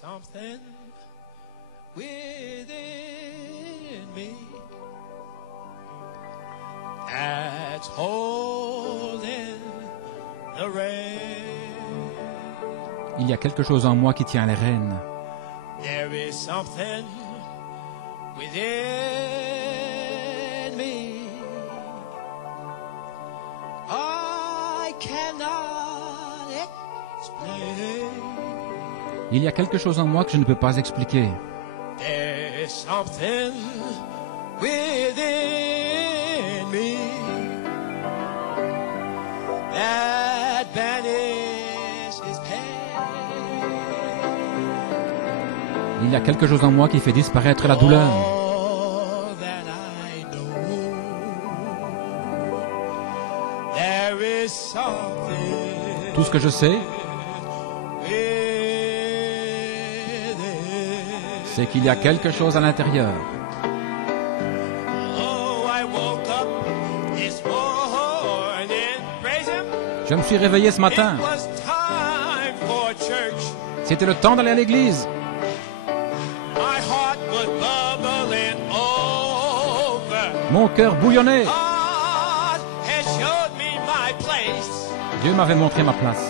something within me that's holding the rain. Il y a quelque chose en moi qui tient les rênes. There is something within me I cannot explain. Il y a quelque chose en moi que je ne peux pas expliquer. There's something within me that banishes pain. Il y a quelque chose en moi qui fait disparaître la douleur. All that I know, there is something Tout ce que je sais, c'est qu'il y a quelque chose à l'intérieur. Oh, I woke up this morning, praise him. Je me suis réveillé ce matin. It was time for church. C'était le temps d'aller à l'église. My heart was bubbling over. Mon cœur bouillonnait. God has showed me my place. Dieu m'avait montré ma place.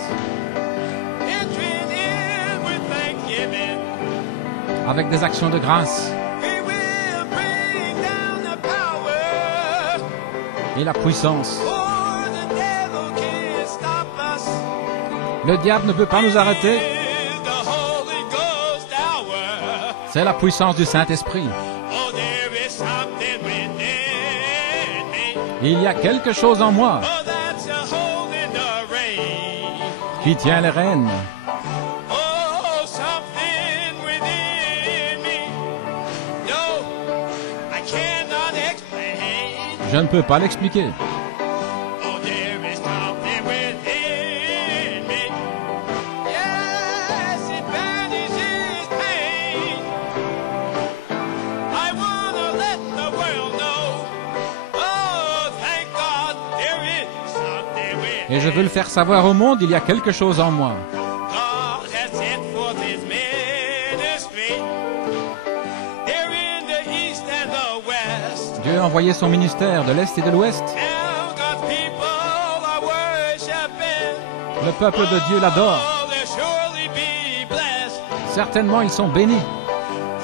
Entering in with thanksgiving. Avec des actions de grâce He will bring down the power. et la puissance. For the devil can't stop us. Le diable ne peut pas nous arrêter. Is the Holy Ghost hour. C'est la puissance du Saint-Esprit. Oh, there is something within me. Il y a quelque chose en moi Oh, that's a holding the rain. qui tient les rênes. Oh, something within me. No, I cannot explain. Je ne peux pas l'expliquer. Oh, there is something within me. Yes, it banishes pain. I wanna let the world know. Oh, thank God, there is something within me. Et je veux le faire savoir au monde, il y a quelque chose en moi. God has sent forth his ministry. Here in the east and the west. Dieu a envoyé son ministère de l'Est et de l'Ouest. Now God's people are worshiping. Le peuple de Dieu l'adore. Oh, they'll surely be blessed. Certainement, ils sont bénis.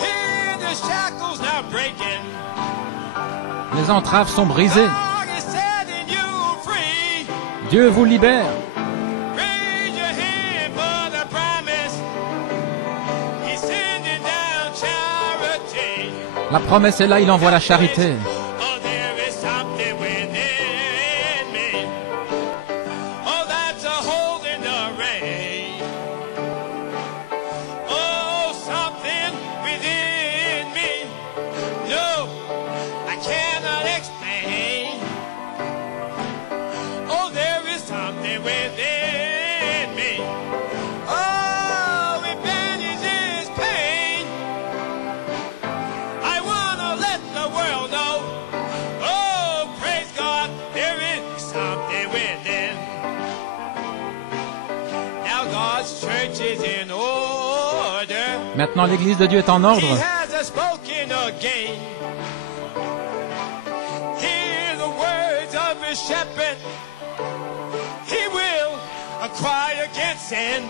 Hear the shackles now breaking. Les entraves sont brisées. God is setting you free. Dieu vous libère. Raise your hand for the promise. He's sending down charity. La promesse est là, il envoie la charité. Oh, there is something within me. Oh, that's a hole in the rain. Oh, something within me. No, I cannot explain. Oh, there is something within me. Oh, it banishes pain. I wanna let the world know. Oh, praise God, there is something within. Now God's church is in order. Maintenant, l'Église de Dieu est en He ordre. has spoken again. Hear the words of his shepherd. He will cry against sin.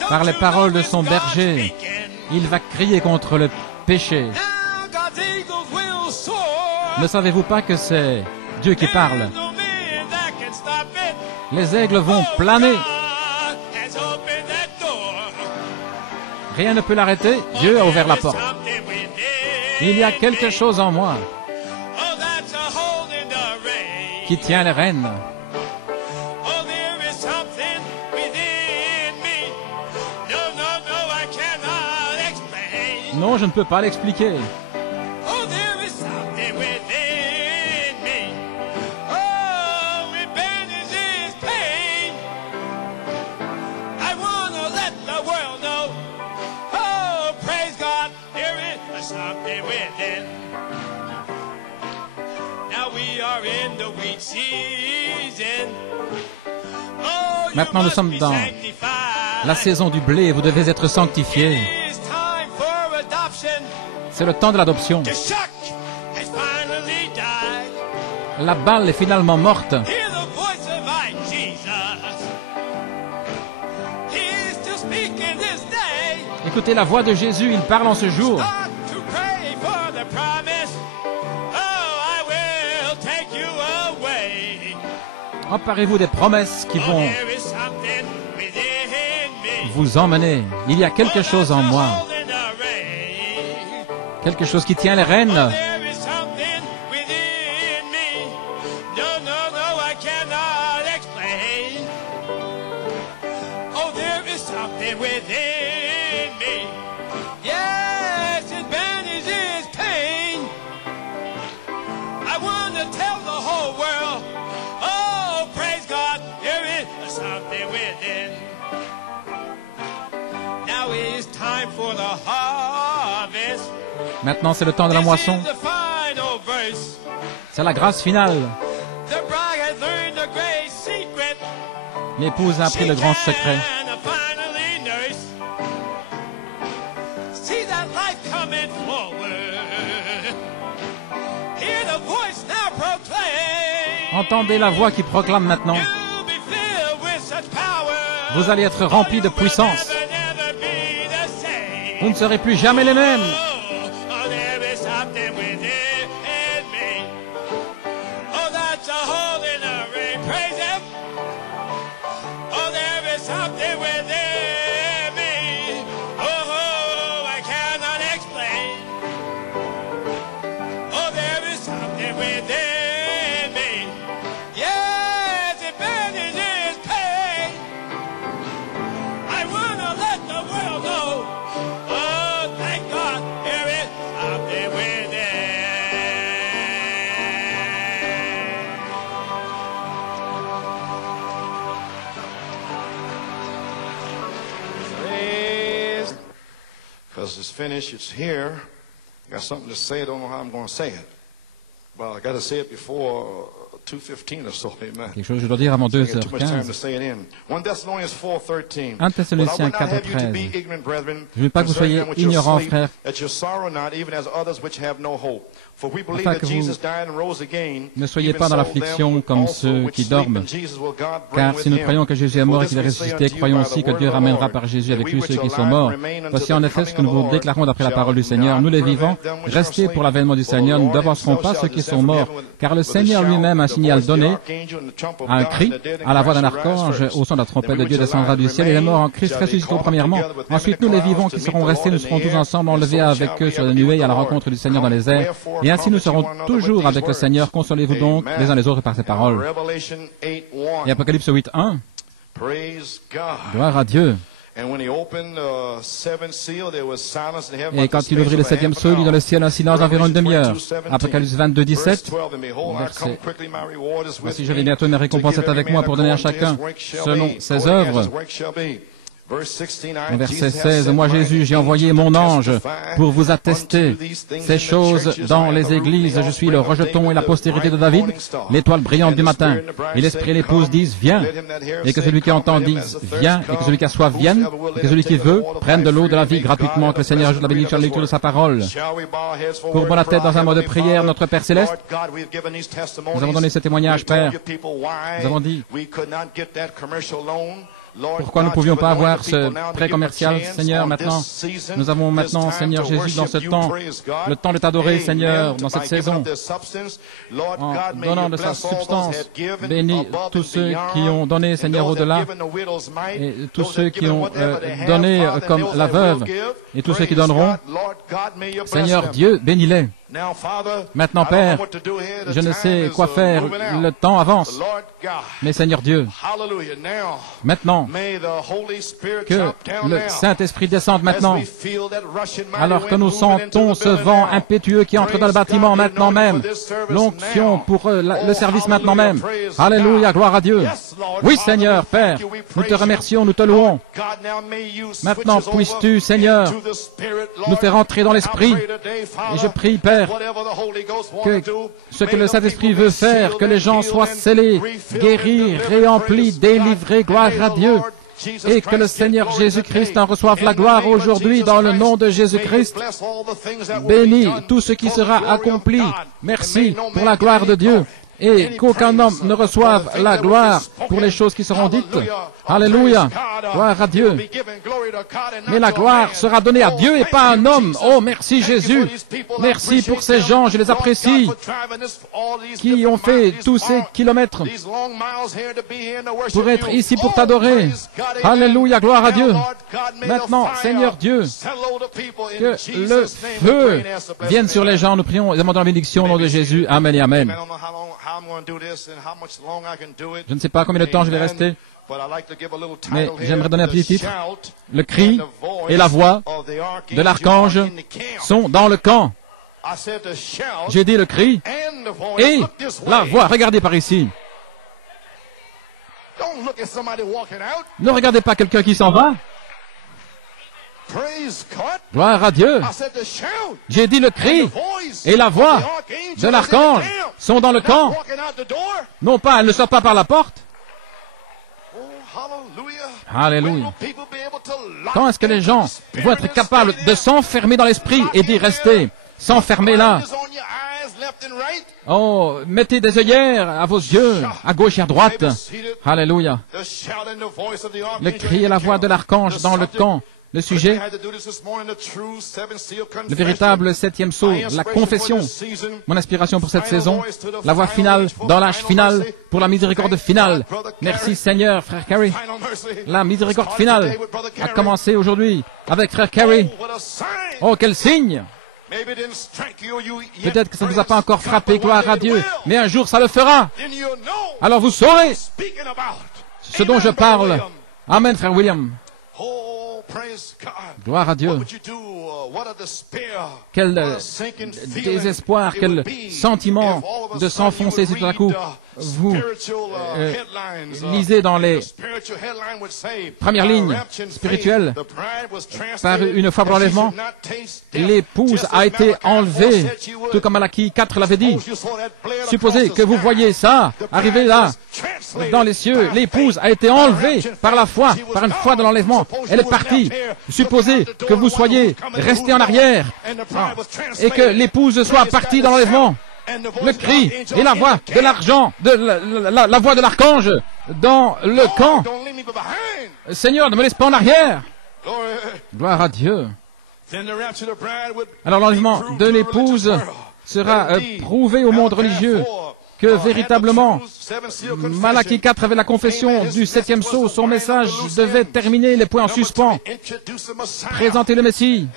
Don't Par les you paroles know de son it's God berger, speaking? il va crier contre le péché. Now God's eagles will soar. Ne savez-vous pas que c'est Dieu qui parle? There's no man that can stop it. Les aigles vont Oh, planer. God has opened that door. Rien ne peut l'arrêter. Dieu a ouvert la There is porte. something within Il y a quelque me. chose en moi Oh, that's a hole in the rain. qui tient les rênes. Oh, there is something within me. No, no, no, I cannot explain. Non, je ne peux pas l'expliquer. Oh, there is something within me. Oh, it banishes pain. I wanna let the world know. Oh, praise God, there is something within. Now we are in the wheat season. Oh, you Maintenant, nous must sommes be dans sanctified. La saison du blé, vous devez être sanctifiés. It is time for adoption. C'est le temps de l'adoption. The shock has finally died. La balle est finalement morte. Hear the voice of my Jesus. He is still speaking this day. Écoutez la voix de Jésus, il parle en ce jour. Start to pray for the promise. Oh, I will take you away. Emparez-vous des promesses qui Oh, vont there is something within me. vous emmener. Il y a quelque chose en moi. Holding the reins. Quelque chose qui tient les rênes. There is something within me. No, no, no, I cannot explain. Oh, there is something within me. Yes, it banishes pain. I want to tell the whole world. Oh, praise God, there is something within. Now it is time for the harvest. Maintenant, c'est le temps de la moisson. This is the final verse. C'est la grâce finale. The bride has learned the great secret. L'épouse a appris le grand secret. She can finally nurse. See that life coming forward. Hear the voice now proclaim. Entendez la voix qui proclame maintenant. You'll be filled with such power. Vous allez être remplis de puissance. Never be the same. Vous ne serez plus jamais les mêmes. Oh, there is something within me. Oh, that's a hole in the rain. Praise Him. Oh, there is something within me. Oh, I cannot explain. Oh, there is something within me. Yes, it banishes pain. I want to let the world know. Oh, thank God, there is something within. Praise. Because it's finished, it's here. I got something to say, I don't know how I'm going to say it. Well, I got to say it before 2:15 or so, amen. Quelque chose que je dois dire avant I get too much time to 2h15. say it in. 1 Thessalonians 4:13. 1 Thessaloniciens But I would not have you to 4:13. be ignorant, brethren, Je ne veux pas que vous concerning soyez them which are ignorants, asleep, frères, that you sorrow not, even as others which have no hope. For we believe afin that que vous Jesus died and rose again. ne soyez Even pas dans so, l'affliction them comme also ceux which qui sleep dorment. in Jesus will God bring Car with si nous him. croyons que Jésus est mort et qu'il est For this we say ressuscité, unto you croyons by aussi the que word Dieu of the ramènera Lord, par Jésus that avec we tous which ceux are qui sont alive morts. remain unto Voici the en effet ce que coming of nous the vous Lord. déclarons d'après la Shall parole du Seigneur. Nous les not vivants, prevent them which are restez asleep. pour l'avènement du For the Seigneur. Nous Lord n'avancerons himself pas shall ceux qui descend sont from morts, heaven car le with a Seigneur shout, lui-même a un the signal voice of the donné, archangel, and the trump of à un God, cri, and the dead in à la voix d'un Christ shall rise archange, first. au son de la Then trompette we de which Dieu are descendra alive du ciel, et les morts en remain Christ shall be ressusciteront caught up premièrement. together with them in Ensuite, the nous les clouds vivants to qui meet serons the restés, Lord nous in the serons tous air, ensemble and enlevés so avec shall eux we sur ever les be nuées with à the la Lord. rencontre du Seigneur dans les airs. Wherefore Et ainsi nous serons comfort you one toujours another avec with le these Seigneur. words. Consolez-vous donc les uns les autres par ces paroles. Revelation 8:1. Et Apocalypse 8.1, Praise God. gloire à Dieu. And when he opened the seventh seal, there was silence in heaven Et about the quand il ouvrit le space of a septième half an sceau, il y eut dans le hour. ciel un silence d'environ une demi-heure. Revelation 22:17. Apocalypse 22, Verse 17. 12, and behold, I Verset- come quickly, my reward is with Voici, je me, vais bientôt, mes to récompenses give est avec every moi man pour donner à according to chacun his work shall selon be, ses according as œuvres. his work shall be. Verse 16, I, Verset Jesus, have 16, sent moi mine Jésus, j'ai envoyé angel to mon ange testify pour vous unto attester these things in ces the choses churches. dans I am les the root, églises. the Je suis le offspring of rejeton et David, la the postérité de bright David, morning star. l'étoile brillante And du the matin. Spirit and the bride Et l'Esprit say, et l'épouse Come. disent, viens. Let him that heareth Et que say, celui qui Come. entend Let him dise, that thirst viens. Et come. que celui qui a soif vienne. Whosoever will, Et que let celui him qui take the veut water of prenne de life l'eau de la freely. vie May God gratuitement. have Que le Seigneur ajoute la blessed bénédiction à la read of lecture de his sa parole. word. Shall we bow our heads for Courbons word la and tête cry, dans un mot de Heavenly prière, Father, notre Père céleste. Lord God, we have given these testimonies. Nous avons donné ces témoignages, We told Père. you people why Nous avons dit we could not get that commercial loan. Lord pourquoi nous ne God, pouvions you've pas anointed avoir people ce now to prêt give them a commercial. chance Seigneur, on maintenant, this season, nous avons this maintenant, time Seigneur to Jésus, dans worship ce you, temps, praise God. le temps de t'adorer, Amen. Seigneur, dans By cette giving saison, up their substance, Lord en God, may donnant you de sa bless all those substance. that given Bénis above tous and ceux beyond, qui ont donné, and Seigneur, those that au-delà, given the widow's mite, et tous those ceux that qui given ont whatever they have, donné Father, and comme those la that will veuve, give. et tous ceux qui Praise donneront. God. Lord God, may you bless Seigneur them. Dieu, bénis-les. Now, Father, Maintenant, I don't know Père, what to do here. The je ne time sais is, quoi faire. moving out. Le temps avance. Lord God, Mais Seigneur Dieu, hallelujah. Now, maintenant, may the Holy Spirit que drop down le now. Saint-Esprit descende maintenant. As we feel that rushing mighty Alors que wind nous moving into sentons the ce building vent now. impétueux qui entre dans le Praise bâtiment God, maintenant the anointing même, for this service l'onction now. pour le Oh, service maintenant même. hallelujah, praise Alléluia, God. gloire à Dieu. Yes, Lord, Oui, Father, Seigneur, we Père, thank you, we nous te praise remercions, nous te you. louons. God, now may you switch Maintenant, us puisses-tu, over Seigneur, into the Spirit, Lord. nous faire entrer dans And I l'Esprit. pray today, Father, Et je prie, Père, whatever the Holy Ghost que wanna do, ce que may le the Saint-Esprit people veut be faire, sealed que les and gens healed soient and scellés, refilled and guéris, delivered. réemplis, Praise God. délivrés, gloire And may à the Dieu. Lord et que le Seigneur Jésus-Christ en reçoive la gloire aujourd'hui dans le nom de Jésus-Christ. Bénis tout ce qui sera accompli. Merci pour la gloire de Dieu. Et qu'aucun homme ne reçoive la gloire pour les choses qui seront dites. Alléluia. Gloire à Dieu. Mais la gloire sera donnée à Dieu et pas à un homme. Oh, merci Jésus. Merci pour ces gens, je les apprécie, qui ont fait tous ces kilomètres pour être ici pour t'adorer. Alléluia, gloire à Dieu. Maintenant, Seigneur Dieu, que le feu vienne sur les gens. Nous prions et demandons la bénédiction au nom de Jésus. Amen et Amen. Je ne sais pas combien de temps je vais rester, mais j'aimerais donner un petit titre. Le cri et la voix de l'archange sont dans le camp. J'ai dit le cri et la voix. Regardez par ici. Ne regardez pas quelqu'un qui s'en va. Gloire à Dieu. J'ai dit le cri et la voix de l'archange sont dans le camp. Non pas, elle ne sort pas par la porte. Alléluia. Quand est-ce que les gens vont être capables de s'enfermer dans l'esprit et d'y rester? S'enfermer là. Oh, mettez des œillères à vos yeux, à gauche et à droite. Alléluia. Le cri et la voix de l'archange dans le camp. Le sujet, le véritable septième sceau, la confession, mon inspiration pour cette saison, la voix finale dans l'âge final, pour la miséricorde finale. Merci Seigneur, frère Carey. La miséricorde finale a commencé aujourd'hui avec frère Carey. Oh, quel signe! Peut-être que ça ne vous a pas encore frappé, gloire à Dieu, mais un jour ça le fera. Alors vous saurez ce dont je parle. Amen, frère William. Gloire à Dieu. Quel désespoir, quel sentiment de s'enfoncer si tout à coup vous lisez dans les premières lignes spirituelles par une fois pour l'enlèvement, l'épouse a été enlevée, tout comme Malachie 4 l'avait dit. Supposez que vous voyez ça arriver là, dans les cieux, l'épouse a été enlevée par la foi, par une foi de l'enlèvement. Elle est partie. Supposez que vous soyez resté en arrière et que l'épouse soit partie dans l'enlèvement. Le cri et la voix de l'argent, la voix de l'archange dans le camp. Seigneur, ne me laisse pas en arrière. Gloire à Dieu. Alors l'enlèvement de l'épouse sera prouvé au monde religieux que véritablement Malachie 4 avait la confession du septième sceau. Son message devait terminer les points en suspens. Présenter le Messie.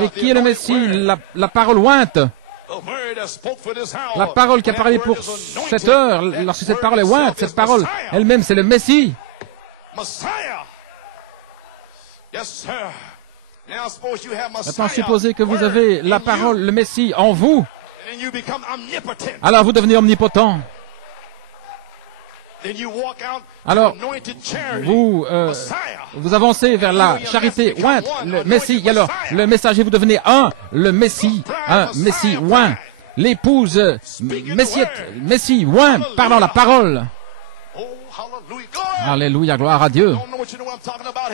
Et qui est le Messie? La parole ointe. La parole qui a parlé pour cette heure, lorsque cette parole est ointe, cette parole elle-même, c'est le Messie. Maintenant, supposez que vous avez la parole, le Messie en vous. Alors vous devenez omnipotent. Alors, vous avancez vers la charité ointe, le Messie. Et alors, le messager, vous devenez le Messie, un Messie oint. L'épouse, Messie oint, parlant la parole. Alléluia, gloire à Dieu.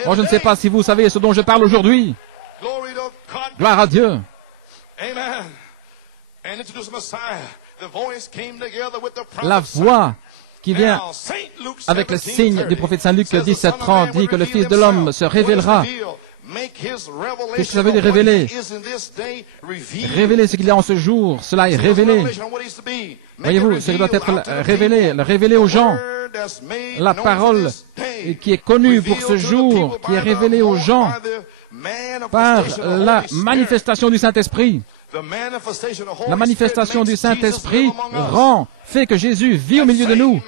Moi, je ne sais pas si vous savez ce dont je parle aujourd'hui. Gloire à Dieu. La voix qui vient avec le signe du prophète Saint Luc 17:30 dit que le Fils de l'homme se révélera. Qu'est-ce que ça veut dire révéler? Révéler ce qu'il y a en ce jour, cela est révélé. Voyez-vous, ce qui doit être révélé, le révéler aux gens. La parole qui est connue pour ce jour, qui est révélée aux gens par la manifestation du Saint-Esprit. La manifestation du Saint-Esprit fait que Jésus vit au milieu de nous.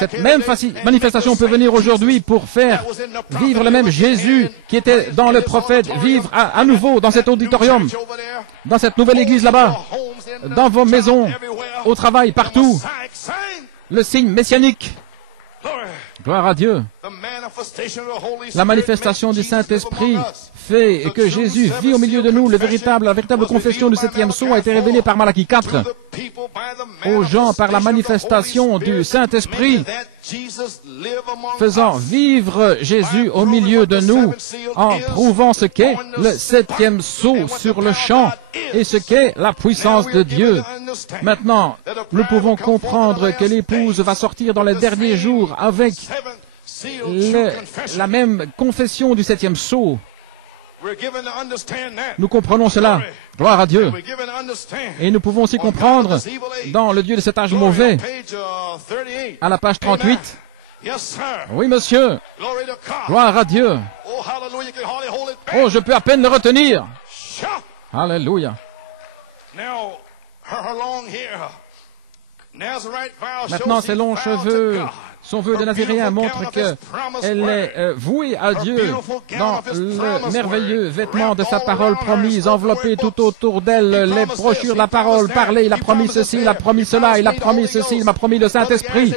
Cette même manifestation peut venir aujourd'hui pour faire vivre le même Jésus qui était dans le prophète, vivre à nouveau dans cet auditorium, dans cette nouvelle église là-bas, dans vos maisons, au travail, partout. Le signe messianique. Gloire à Dieu. La manifestation du Saint-Esprit fait que Jésus vit au milieu de nous. La véritable confession du septième sceau a été révélée par Malachie 4 aux gens par la manifestation du Saint-Esprit. faisant vivre Jésus au milieu de nous, en prouvant ce qu'est le 7e sceau sur le champ et ce qu'est la puissance de Dieu. Maintenant, nous pouvons comprendre que l'épouse va sortir dans les derniers jours avec la même confession du 7e sceau. Nous comprenons cela. Gloire à Dieu. Et nous pouvons aussi comprendre dans le Dieu de cet âge mauvais, à la page 38. Oui, monsieur. Gloire à Dieu. Oh, je peux à peine le retenir. Alléluia. Maintenant, ses longs cheveux, son vœu de Nazaréen montre qu'elle est vouée à Dieu dans le merveilleux vêtement de sa parole promise, enveloppée tout autour d'elle, les brochures de la parole parlée. Il a promis ceci, il a promis cela, il a promis ceci, il m'a promis le Saint-Esprit.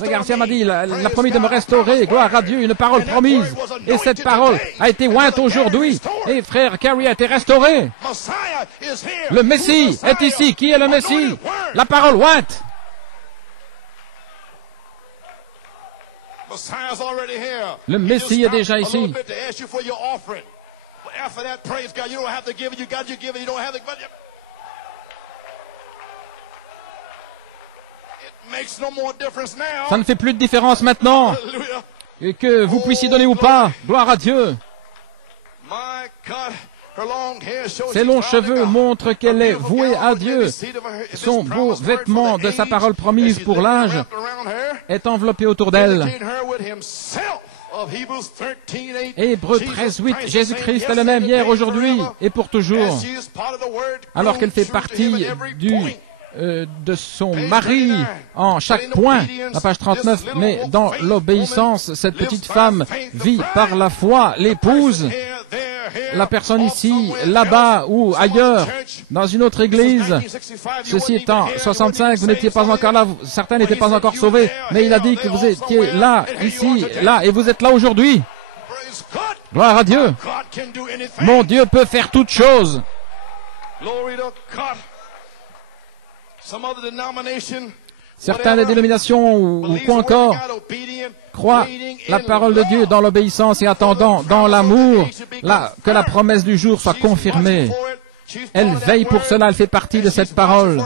Garcia m'a dit, il a promis de me restaurer. Gloire à Dieu, une parole promise. Et cette parole a été ointe aujourd'hui. Et frère Carey a été restauré. Le Messie est ici. Qui est le Messie? La parole ointe. Le Messie est déjà ici. Ça ne fait plus de différence maintenant. Et que vous puissiez donner ou pas. Gloire à Dieu. Ses longs cheveux montrent qu'elle est vouée à Dieu. Son beau vêtement de sa parole promise pour l'âge est enveloppé autour d'elle. Hébreux 13:8, Jésus-Christ est le même hier, aujourd'hui et pour toujours. Alors qu'elle fait partie de son mari en chaque point, la page 39, mais dans l'obéissance, cette petite femme vit par la foi l'épouse. La personne ici, là-bas ou ailleurs, dans une autre église. Ceci étant, 65, vous n'étiez pas encore là, certains n'étaient pas encore sauvés, mais il a dit que vous étiez là, ici, là, et vous êtes là aujourd'hui. Gloire à Dieu. Mon Dieu peut faire toutes choses. Certaines des dénominations, ou quoi encore, croient la parole de Dieu dans l'obéissance et attendant dans l'amour que la promesse du jour soit confirmée. Elle veille pour cela, elle fait partie de cette parole.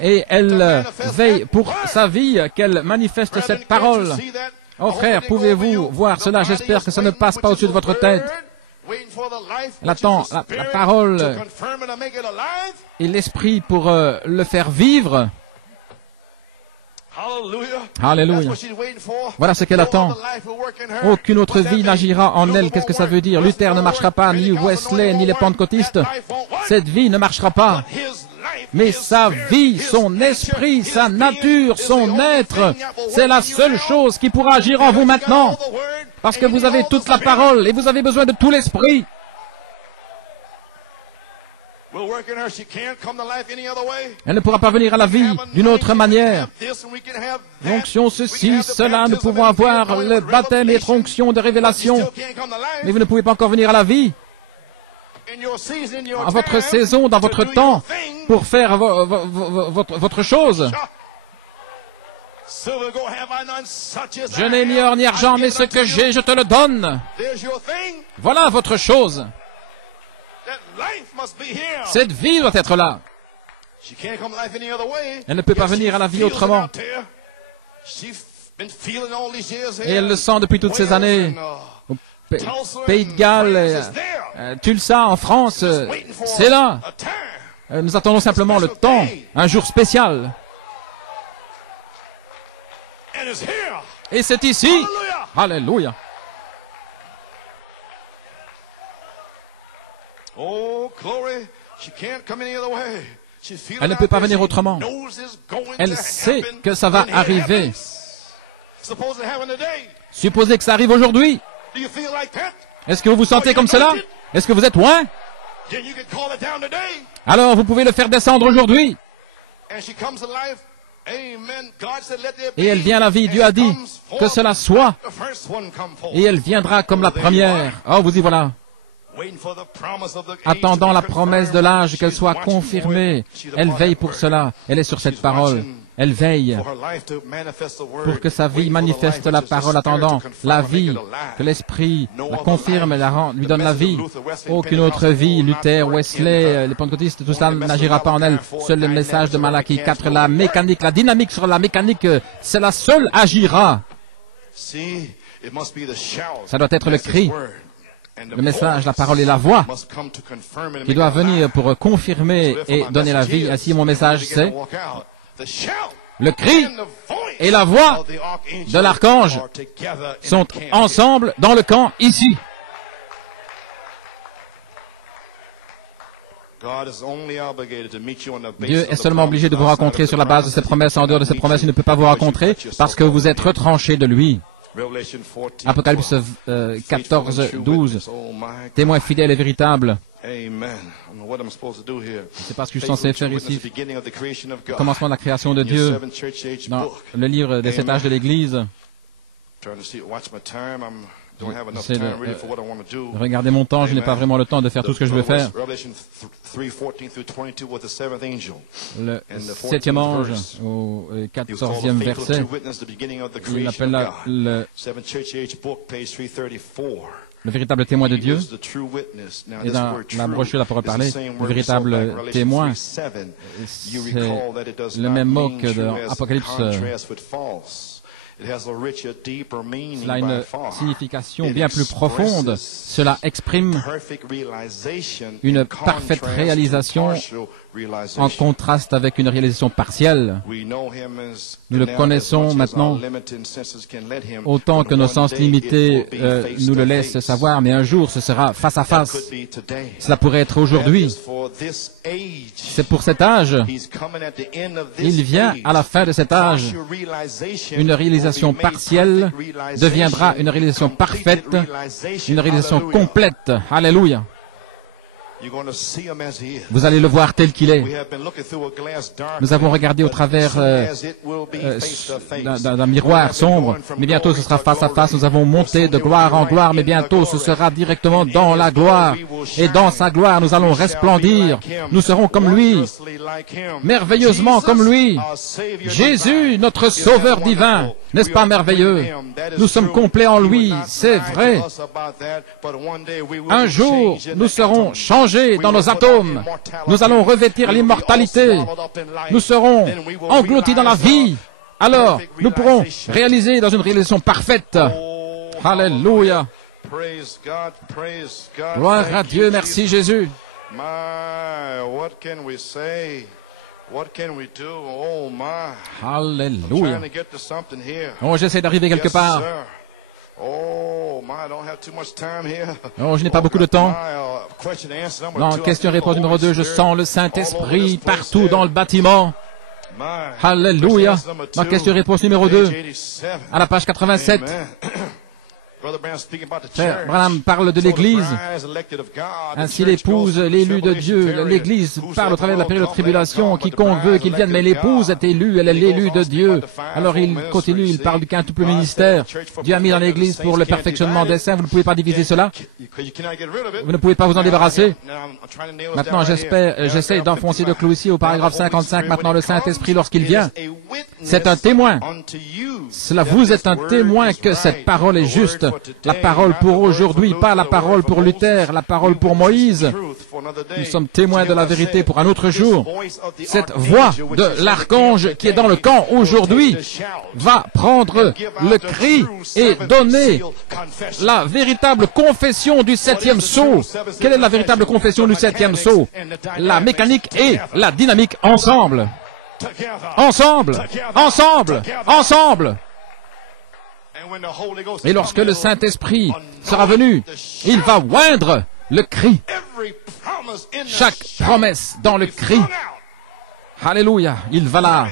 Et elle veille pour sa vie qu'elle manifeste cette parole. Oh frère, pouvez-vous voir cela? J'espère que ça ne passe pas au-dessus de votre tête. Elle attend la parole et l'esprit pour le faire vivre. Alléluia. Voilà ce qu'elle attend. Aucune autre vie n'agira en elle. Qu'est-ce que ça veut dire? Luther ne marchera pas, ni Wesley, ni les pentecôtistes. Cette vie ne marchera pas. Mais sa vie, son esprit, sa nature, son être, c'est la seule chose qui pourra agir en vous maintenant. Parce que vous avez toute la parole et vous avez besoin de tout l'esprit. Elle ne pourra pas venir à la vie d'une autre manière. L'onction, ceci, cela, nous pouvons avoir le baptême et être onction de révélation. Mais vous ne pouvez pas encore venir à la vie. À votre saison, dans votre temps, pour faire votre chose. Je n'ai ni or ni argent, mais ce que j'ai, je te le donne. Voilà votre chose. Cette vie doit être là. Elle ne peut pas venir à la vie autrement. Et elle le sent depuis toutes ces années. Au Pays de Galles, Tulsa, en France, c'est là. Nous attendons simplement le temps, un jour spécial. Et c'est ici. Alléluia. Elle ne peut pas venir autrement. Elle sait que ça va arriver. Supposez que ça arrive aujourd'hui. Est-ce que vous vous sentez comme cela? Est-ce que vous êtes loin? Alors vous pouvez le faire descendre aujourd'hui. Et elle vient à la vie. Dieu a dit que cela soit. Et elle viendra comme la première. Oh, vous y voilà. Attendant la promesse de l'âge, qu'elle soit confirmée. Elle veille pour cela. Elle est sur cette parole. Elle veille pour que sa vie manifeste la parole, attendant la vie, que l'Esprit la confirme et lui donne la vie. Aucune autre vie, Luther, Wesley, les pentecôtistes, tout cela n'agira pas en elle. Seul le message de Malachie 4, la mécanique, la dynamique sur la mécanique, c'est la seule agira. Ça doit être le cri, le message, la parole et la voix qui doit venir pour confirmer et donner la vie. Ainsi, mon message, c'est le cri et la voix de l'archange sont ensemble dans le camp ici. Dieu est seulement obligé de vous rencontrer sur la base de ses promesses. En dehors de ses promesses, il ne peut pas vous rencontrer parce que vous êtes retranchés de lui. Apocalypse 14, 12. Témoin fidèle et véritable. C'est parce que je suis censé faire ici. Le commencement de la création de Dieu. Dans le livre des 7 âges de l'Église. J'essaie de regarder mon temps, je n'ai pas vraiment le temps de faire tout ce que je veux faire. Le 7e ange, au 14e verset, il appelle le véritable témoin de Dieu. Et dans la brochure, la parole parlée, le véritable témoin, c'est le même mot que dans Apocalypse. Cela a une signification bien plus profonde. Cela exprime une parfaite réalisation en contraste avec une réalisation partielle. Nous le connaissons maintenant autant que nos sens limités nous le laissent savoir, mais un jour ce sera face à face. Cela pourrait être aujourd'hui. C'est pour cet âge. Il vient à la fin de cet âge. Une réalisation partielle deviendra une réalisation parfaite, une réalisation complète. Alléluia. Vous allez le voir tel qu'il est. Nous avons regardé au travers d'un miroir sombre, mais bientôt ce sera face à face. Nous avons monté de gloire en gloire, mais bientôt ce sera directement dans la gloire. Et dans sa gloire, nous allons resplendir. Nous serons comme lui, merveilleusement comme lui. Jésus, notre Sauveur divin. N'est-ce pas merveilleux? Nous sommes complets en lui, c'est vrai. Un jour, nous serons changés dans nos atomes. Nous allons revêtir l'immortalité. Nous serons engloutis dans la vie. Alors, nous pourrons réaliser dans une réalisation parfaite. Alléluia. Gloire à Dieu, merci Jésus. Alléluia. Oh, j'essaie d'arriver quelque part. Oh, je n'ai pas beaucoup de temps. Non, question-réponse numéro 2. Je sens le Saint-Esprit partout dans le bâtiment. Alléluia. Ma question-réponse numéro 2. À la page 87. Frère Branham parle de l'Église. Ainsi l'épouse, l'élu de Dieu. L'Église parle au travers de la période de tribulation. Quiconque veut qu'il vienne, mais l'épouse est élue, elle est l'élu de Dieu. Alors il continue, il parle du quintuple ministère. Dieu a mis dans l'Église pour le perfectionnement des saints. Vous ne pouvez pas diviser cela. Vous ne pouvez pas vous en débarrasser. Maintenant, j'essaie d'enfoncer le clou ici au paragraphe 55. Maintenant, le Saint-Esprit, lorsqu'il vient, c'est un témoin. Cela vous est un témoin que cette parole est juste. La parole pour aujourd'hui, pas la parole pour Luther, la parole pour Moïse. Nous sommes témoins de la vérité pour un autre jour. Cette voix de l'archange qui est dans le camp aujourd'hui va prendre le cri et donner la véritable confession du 7e sceau. Quelle est la véritable confession du 7e sceau? La mécanique et la dynamique ensemble. Ensemble, ensemble, ensemble. Et lorsque le Saint-Esprit sera venu, il va oindre le cri. Chaque promesse dans le cri. Alléluia. Il va la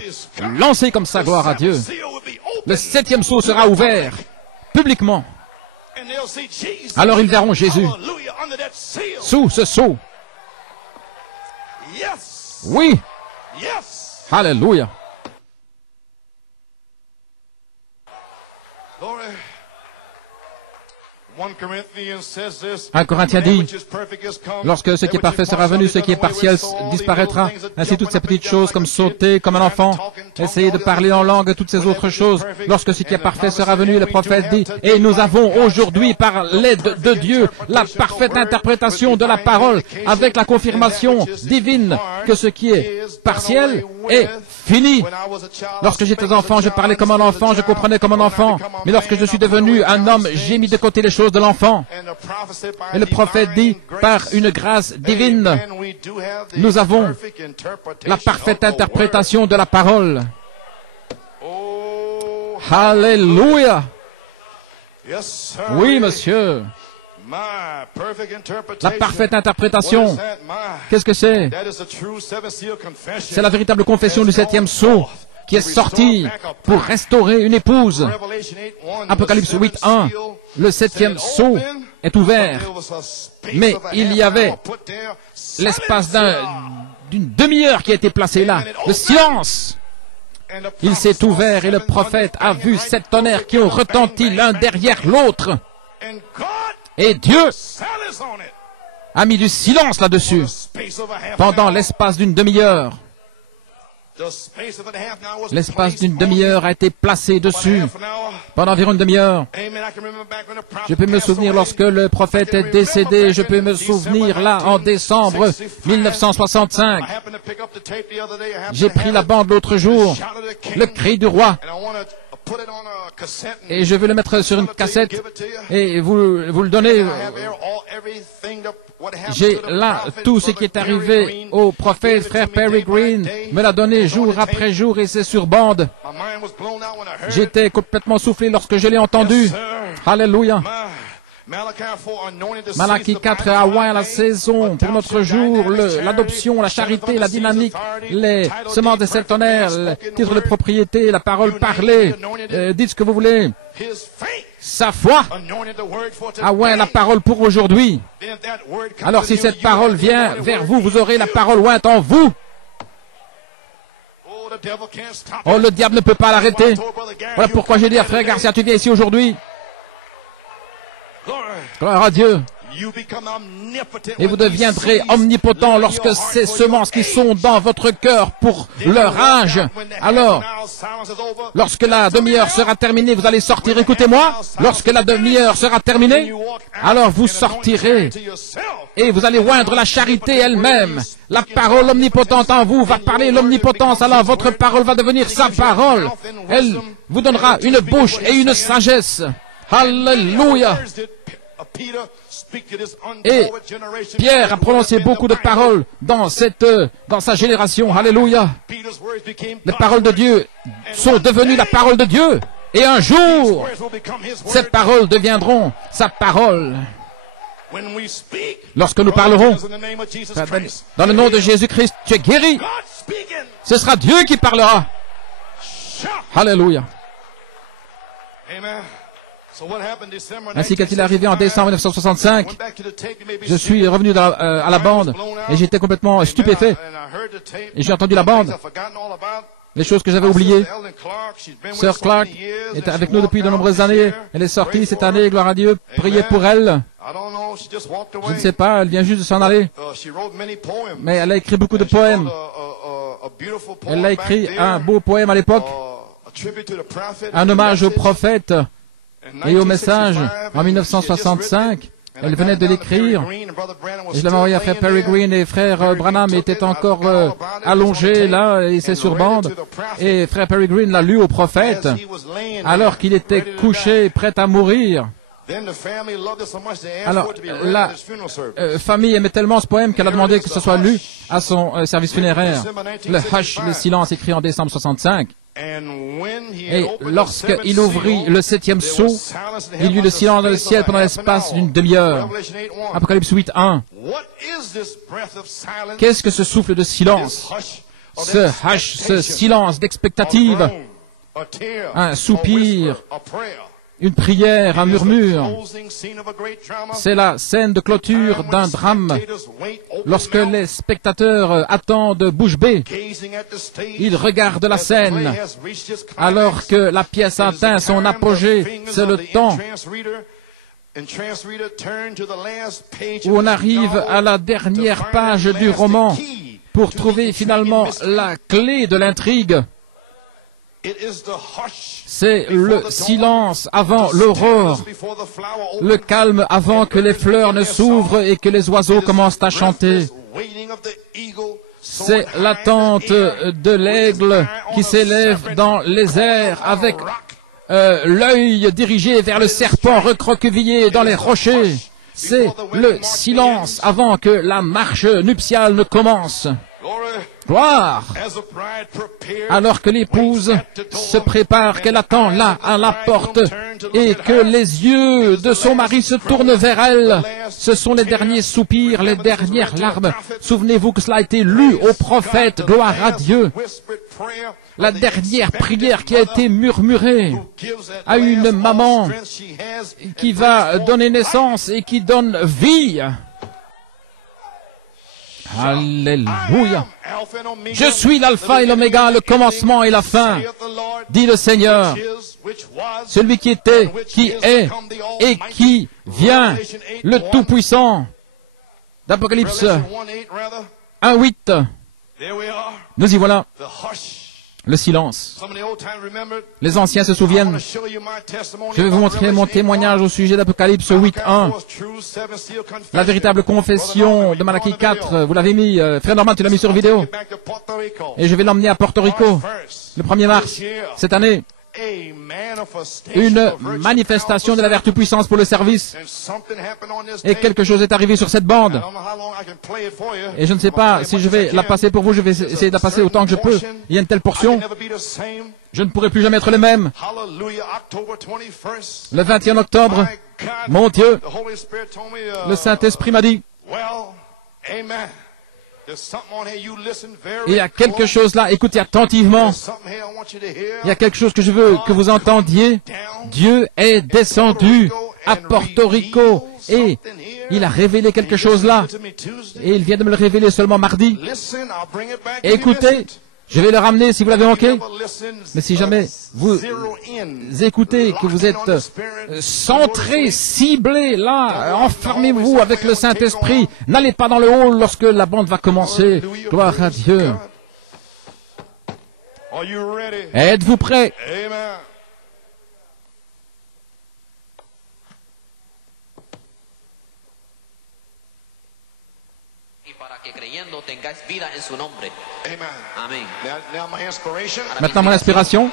lancer comme ça, gloire à Dieu. Le 7e sceau sera ouvert publiquement. Alors ils verront Jésus sous ce sceau. Oui. Alléluia. 1 Corinthiens dit, lorsque ce qui est parfait sera venu, ce qui est partiel disparaîtra. Ainsi toutes ces petites choses comme sauter comme un enfant, essayer de parler en langue, toutes ces autres choses. Lorsque ce qui est parfait sera venu, le prophète dit, et nous avons aujourd'hui par l'aide de Dieu la parfaite interprétation de la parole avec la confirmation divine que ce qui est partiel est fini. Lorsque j'étais enfant, je parlais comme un enfant, je comprenais comme un enfant. Mais lorsque je suis devenu un homme, j'ai mis de côté les choses de l'enfant. Et le prophète dit, par une grâce divine, nous avons la parfaite interprétation de la parole. Alléluia! Oui, monsieur. La parfaite interprétation, qu'est-ce que c'est? C'est la véritable confession du septième sceau qui est sortie pour restaurer une épouse. Apocalypse 8:1, le septième sceau est ouvert, mais il y avait l'espace d'une demi-heure qui a été placé là, le silence. Il s'est ouvert et le prophète a vu sept tonnerres qui ont retenti l'un derrière l'autre. Et Dieu a mis du silence là-dessus pendant l'espace d'une demi-heure. L'espace d'une demi-heure a été placé dessus pendant environ une demi-heure. Je peux me souvenir lorsque le prophète est décédé, je peux me souvenir là en décembre 1965. J'ai pris la bande l'autre jour, le cri du roi. Et je veux le mettre sur une cassette et vous le donnez. J'ai là tout ce qui est arrivé au prophète, frère Perry Green me l'a donné jour après jour et c'est sur bande. J'étais complètement soufflé lorsque je l'ai entendu. Alléluia. Malachie 4 a oint la saison pour notre jour, l'adoption, la charité, la dynamique, les semences des sept tonnerres, le titre de propriété, la parole parlée, dites ce que vous voulez. Sa foi a oint la parole pour aujourd'hui. Alors si cette parole vient vers vous, vous aurez la parole ointe en vous. Oh, le diable ne peut pas l'arrêter. Voilà pourquoi j'ai dit à frère Garcia, tu viens ici aujourd'hui. Gloire à Dieu. Et vous deviendrez omnipotent lorsque ces semences qui sont dans votre cœur pour leur âge. Alors, lorsque la demi-heure sera terminée, vous allez sortir. Écoutez-moi. Lorsque la demi-heure sera terminée, alors vous sortirez et vous allez oindre la charité elle-même. La parole omnipotente en vous va parler l'omnipotence. Alors votre parole va devenir sa parole. Elle vous donnera une bouche et une sagesse. Alléluia. Et Pierre a prononcé beaucoup de paroles dans sa génération. Alléluia. Les paroles de Dieu sont devenues la parole de Dieu. Et un jour, ces paroles deviendront sa parole. Lorsque nous parlerons dans le nom de Jésus-Christ, tu es guéri. Ce sera Dieu qui parlera. Alléluia. Ainsi qu'est-il arrivé en décembre 1965, je suis revenu à la bande et j'étais complètement stupéfait. Et j'ai entendu la bande, les choses que j'avais oubliées. Sœur Clark est avec nous depuis de nombreuses années. Elle est sortie cette année, gloire à Dieu. Priez pour elle. Je ne sais pas, elle vient juste de s'en aller. Mais elle a écrit beaucoup de poèmes. Elle a écrit un beau poème à l'époque, un hommage au prophète et au message en 1965. Elle venait de l'écrire et je l'avais envoyé à frère Perry Green et frère Branham était encore allongé là et c'est sur bande et frère Perry Green l'a lu au prophète alors qu'il était couché prêt à mourir. Alors la famille aimait tellement ce poème qu'elle a demandé que ce soit lu à son service funéraire. Le hush, le silence écrit en décembre 65. Et lorsqu'il ouvrit le septième sceau, il y eut le silence dans le ciel pendant l'espace d'une demi-heure. Apocalypse 8:1. Qu'est-ce que ce souffle de silence? Ce hush, ce silence d'expectative, un soupir, une prière, un murmure. C'est la scène de clôture d'un drame. Lorsque les spectateurs attendent bouche bée, ils regardent la scène. Alors que la pièce atteint son apogée, c'est le temps où on arrive à la dernière page du roman pour trouver finalement la clé de l'intrigue. C'est le silence avant l'aurore, le calme avant que les fleurs ne s'ouvrent et que les oiseaux commencent à chanter. C'est l'attente de l'aigle qui s'élève dans les airs avec l'œil dirigé vers le serpent recroquevillé dans les rochers. C'est le silence avant que la marche nuptiale ne commence. Gloire! Alors que l'épouse se prépare, qu'elle attend là à la porte et que les yeux de son mari se tournent vers elle, ce sont les derniers soupirs, les dernières larmes. Souvenez-vous que cela a été lu au prophète, gloire à Dieu. La dernière prière qui a été murmurée à une maman qui va donner naissance et qui donne vie. Alléluia. Je suis l'alpha et l'oméga, le commencement et la fin, dit le Seigneur, celui qui était, qui est et qui vient, le Tout-Puissant. D'Apocalypse 1:8. Nous y voilà. Le silence. Les anciens se souviennent. Je vais vous montrer mon témoignage au sujet d'Apocalypse 8:1. La véritable confession de Malachie 4. Vous l'avez mis, frère Norman, tu l'as mis sur vidéo. Et je vais l'emmener à Porto Rico, le 1er mars, cette année. Une manifestation de la vertu puissance pour le service. Et quelque chose est arrivé sur cette bande. Et je ne sais pas si je vais la passer pour vous, je vais essayer de la passer autant que je peux. Il y a une telle portion. Je ne pourrai plus jamais être le même. Le 21 octobre, mon Dieu, le Saint-Esprit m'a dit, il y a quelque chose là, écoutez attentivement. Il y a quelque chose que je veux que vous entendiez. Dieu est descendu à Porto Rico et il a révélé quelque chose là. Et il vient de me le révéler seulement mardi. Écoutez, je vais le ramener si vous l'avez manqué. Mais si jamais vous écoutez, que vous êtes centré, ciblé, là, enfermez-vous avec le Saint-Esprit. N'allez pas dans le hall lorsque la bande va commencer. Gloire à Dieu. Êtes-vous prêts? Maintenant, mon inspiration,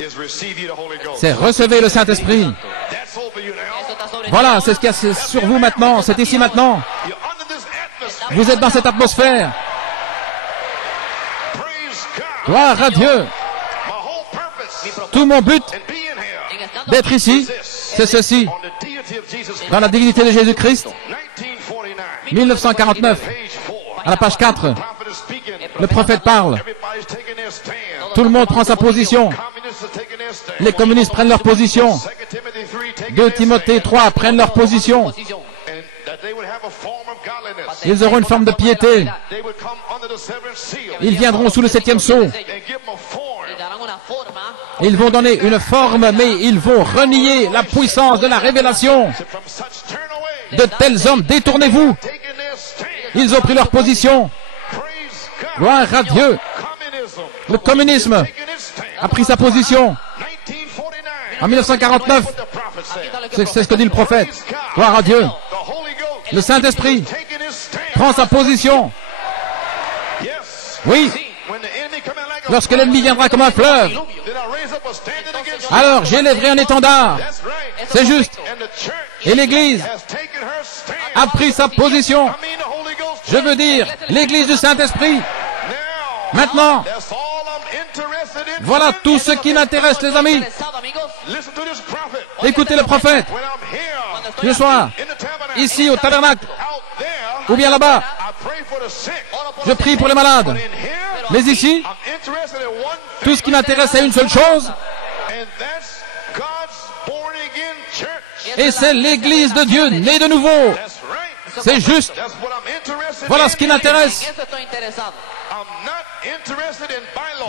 c'est recevez le Saint-Esprit. Voilà, c'est ce qu'il y a sur vous maintenant, c'est ici maintenant. Vous êtes dans cette atmosphère. Gloire à Dieu. Tout mon but d'être ici, c'est ceci. Dans la divinité de Jésus-Christ, 1949, à la page 4, le prophète parle. Tout le monde prend sa position. Les communistes prennent leur position. 2 Timothée 3 prennent leur position. Ils auront une forme de piété. Ils viendront sous le 7e sceau. Ils vont donner une forme, mais ils vont renier la puissance de la révélation. De tels hommes, détournez-vous. Ils ont pris leur position. Gloire à Dieu. Le communisme a pris sa position. En 1949, c'est ce que dit le prophète. Gloire à Dieu. Le Saint-Esprit prend sa position. Oui. Lorsque l'ennemi viendra comme un fleuve, alors j'élèverai un étendard. C'est juste. Et l'Église a pris sa position. Je veux dire, l'Église du Saint-Esprit. Maintenant, voilà tout ce qui m'intéresse, les amis. Écoutez le prophète. Le soir, ici au tabernacle, ou bien là-bas, je prie pour les malades. Mais ici, tout ce qui m'intéresse, c'est une seule chose. Et c'est l'Église de Dieu née de nouveau. C'est juste. Voilà ce qui m'intéresse.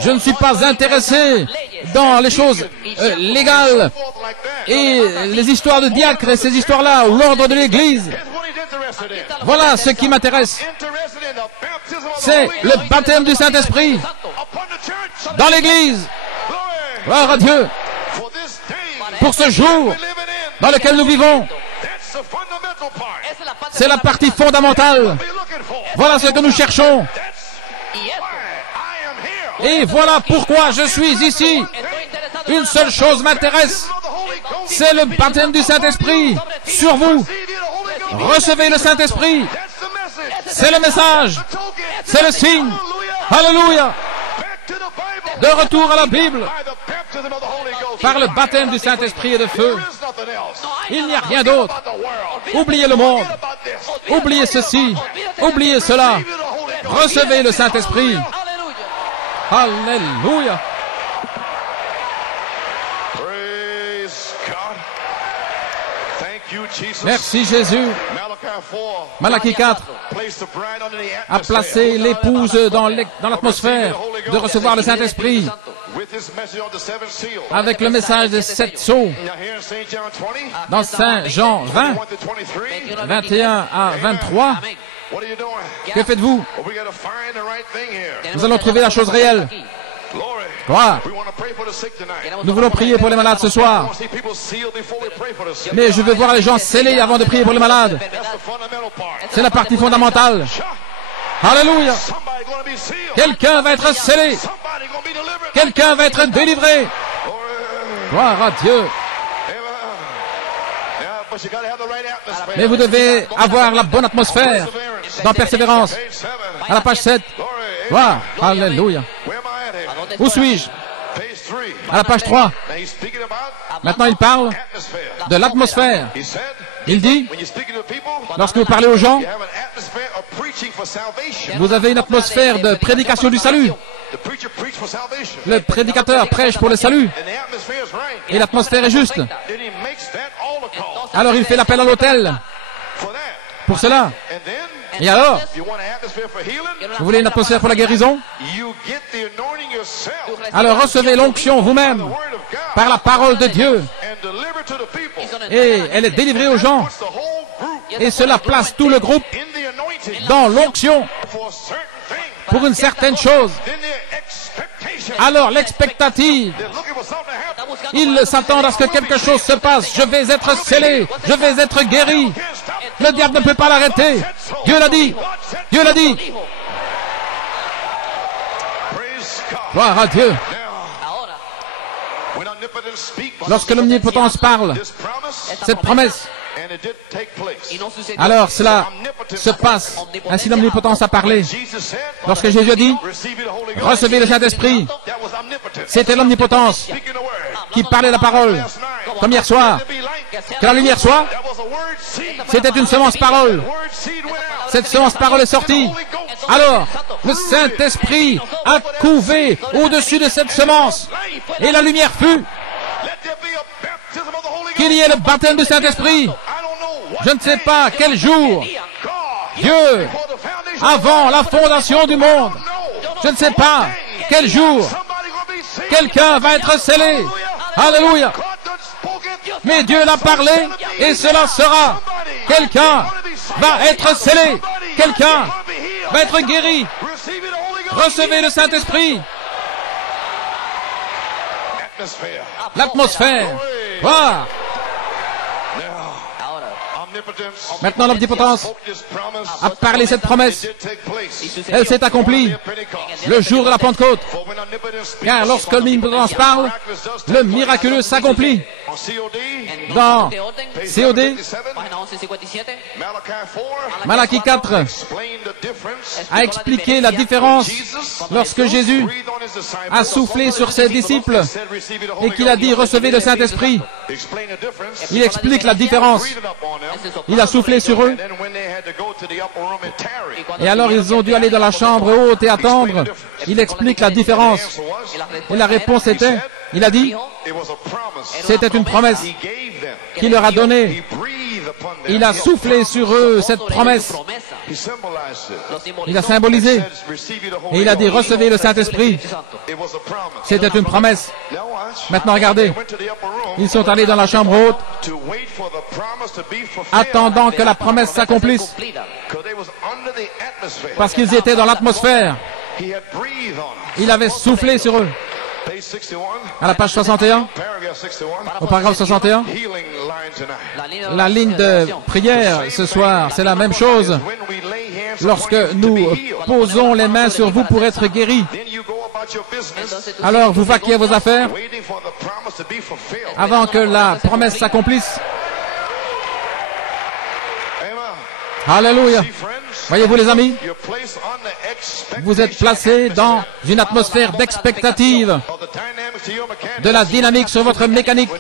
Je ne suis pas intéressé dans les choses légales et les histoires de diacres et ces histoires-là, ou l'ordre de l'Église. Voilà ce qui m'intéresse. C'est le baptême du Saint-Esprit dans l'Église. Gloire à Dieu pour ce jour dans lequel nous vivons. C'est la partie fondamentale. Voilà ce que nous cherchons. Et voilà pourquoi je suis ici. Une seule chose m'intéresse. C'est le baptême du Saint-Esprit sur vous. Recevez le Saint-Esprit. C'est le message. C'est le signe. Alléluia. De retour à la Bible. Par le baptême du Saint-Esprit et de feu. Il n'y a rien d'autre. Oubliez le monde. Oubliez ceci. Oubliez cela. Recevez le Saint-Esprit. Alléluia. Merci Jésus. Malachie 4 a placé l'épouse dans l'atmosphère de recevoir le Saint-Esprit avec le message des 7 sceaux. Dans Saint Jean 20, 21 à 23, que faites-vous? Nous allons trouver la chose réelle. Gloire. Nous voulons prier pour les malades ce soir. Mais je veux voir les gens scellés avant de prier pour les malades. C'est la partie fondamentale. Alléluia. Quelqu'un va être scellé. Quelqu'un va être délivré. Gloire à Dieu. Mais vous devez avoir la bonne atmosphère dans Persévérance. À la page 7. Gloire. Alléluia. Où suis-je? À la page 3. Maintenant, il parle de l'atmosphère. Il dit, lorsque vous parlez aux gens, vous avez une atmosphère de prédication du salut. Le prédicateur prêche pour le salut. Et l'atmosphère est juste. Alors, il fait l'appel à l'autel. Pour cela. Et alors, vous voulez une atmosphère pour la guérison? Alors recevez l'onction vous-même par la parole de Dieu. Et elle est délivrée aux gens. Et cela place tout le groupe dans l'onction pour une certaine chose. Alors l'expectative, ils s'attendent à ce que quelque chose se passe. Je vais être scellé, je vais être guéri. Le diable ne peut pas l'arrêter. Dieu l'a dit. Dieu l'a dit. Gloire à Dieu. Lorsque l'omnipotence parle, cette promesse, alors cela se passe. Ainsi l'omnipotence a parlé. Lorsque Jésus a dit, recevez le Saint-Esprit, c'était l'omnipotence qui parlait la parole. Comme hier soir, que la lumière soit, c'était une semence parole. Cette semence parole est sortie. Alors, le Saint-Esprit a couvé au-dessus de cette semence. Et la lumière fut. Qu'il y ait le baptême du Saint-Esprit. Je ne sais pas quel jour. Dieu, avant la fondation du monde. Je ne sais pas quel jour. Quelqu'un va être scellé. Alléluia. Mais Dieu l'a parlé et cela sera. Quelqu'un va être scellé. Quelqu'un va être guéri. Recevez le Saint-Esprit. L'atmosphère. Voir. Maintenant, l'omnipotence a parlé cette promesse. Elle s'est accomplie le jour de la Pentecôte. Car lorsque l'omnipotence parle, le miraculeux s'accomplit. Dans COD, Malachie 4 a expliqué la différence lorsque Jésus a soufflé sur ses disciples et qu'il a dit « Recevez le Saint-Esprit ». Il explique la différence. Il a soufflé sur eux. Et alors ils ont dû aller dans la chambre haute et attendre. Il explique la différence. Et la réponse était, il a dit, c'était une promesse qu'il leur a donnée. il a soufflé sur eux cette promesse. Il a symbolisé. Et il a dit, recevez le Saint-Esprit. C'était une promesse. Maintenant, regardez. Ils sont allés dans la chambre haute, attendant que la promesse s'accomplisse. Parce qu'ils étaient dans l'atmosphère. Il avait soufflé sur eux. À la page 61, au paragraphe 61, la ligne de prière ce soir, c'est la même chose. Lorsque nous posons les mains sur vous pour être guéris, alors vous vaquez à vos affaires avant que la promesse s'accomplisse. Alléluia. Voyez-vous les amis, vous êtes placés dans une atmosphère d'expectative de la dynamique sur votre mécanique.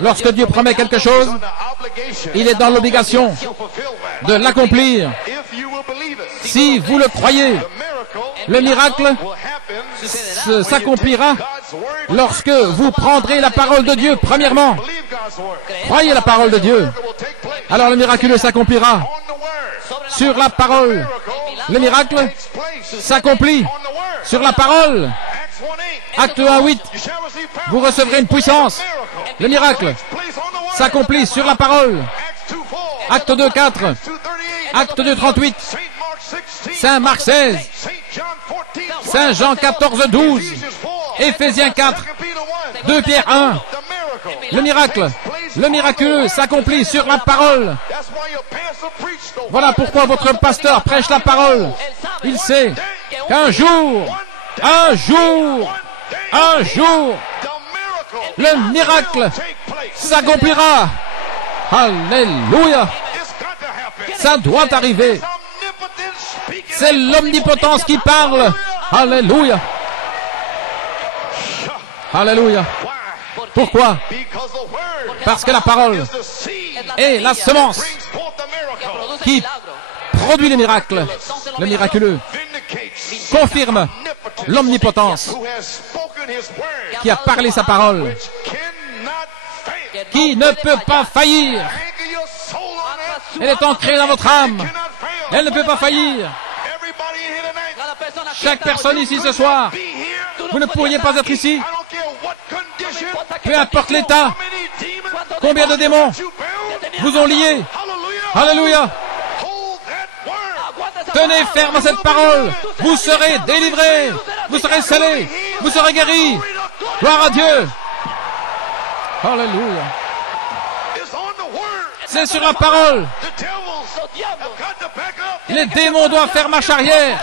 Lorsque Dieu promet quelque chose, il est dans l'obligation de l'accomplir. Si vous le croyez, le miracle s'accomplira lorsque vous prendrez la parole de Dieu, premièrement. Croyez la parole de Dieu. Alors le miraculeux s'accomplira sur la parole. Le miracle s'accomplit sur la parole. Acte 1:8. Vous recevrez une puissance. Le miracle s'accomplit sur la parole. Acte 2:4. Acte 2:38. Saint Marc 16. Saint Jean 14:12. Éphésiens 4. 2 Pierre 1. Le miracle, le miraculeux s'accomplit sur la parole. Voilà pourquoi votre pasteur prêche la parole. Il sait qu'un jour, le miracle s'accomplira. Alléluia. Ça doit arriver. C'est l'omnipotence qui parle. Alléluia. Alléluia. Pourquoi? Parce que la parole est la semence qui produit les miracles. Le miraculeux confirme l'omnipotence qui a parlé sa parole, qui ne peut pas faillir. Elle est ancrée dans votre âme. Elle ne peut pas faillir. Chaque personne ici ce soir, vous ne pourriez pas être ici. Peu importe l'état, combien de démons vous ont lié. Alléluia. Tenez ferme à cette parole. Vous serez délivrés. Vous serez scellés. Vous serez guéris. Gloire à Dieu. Alléluia. C'est sur la parole. Les démons doivent faire marche arrière.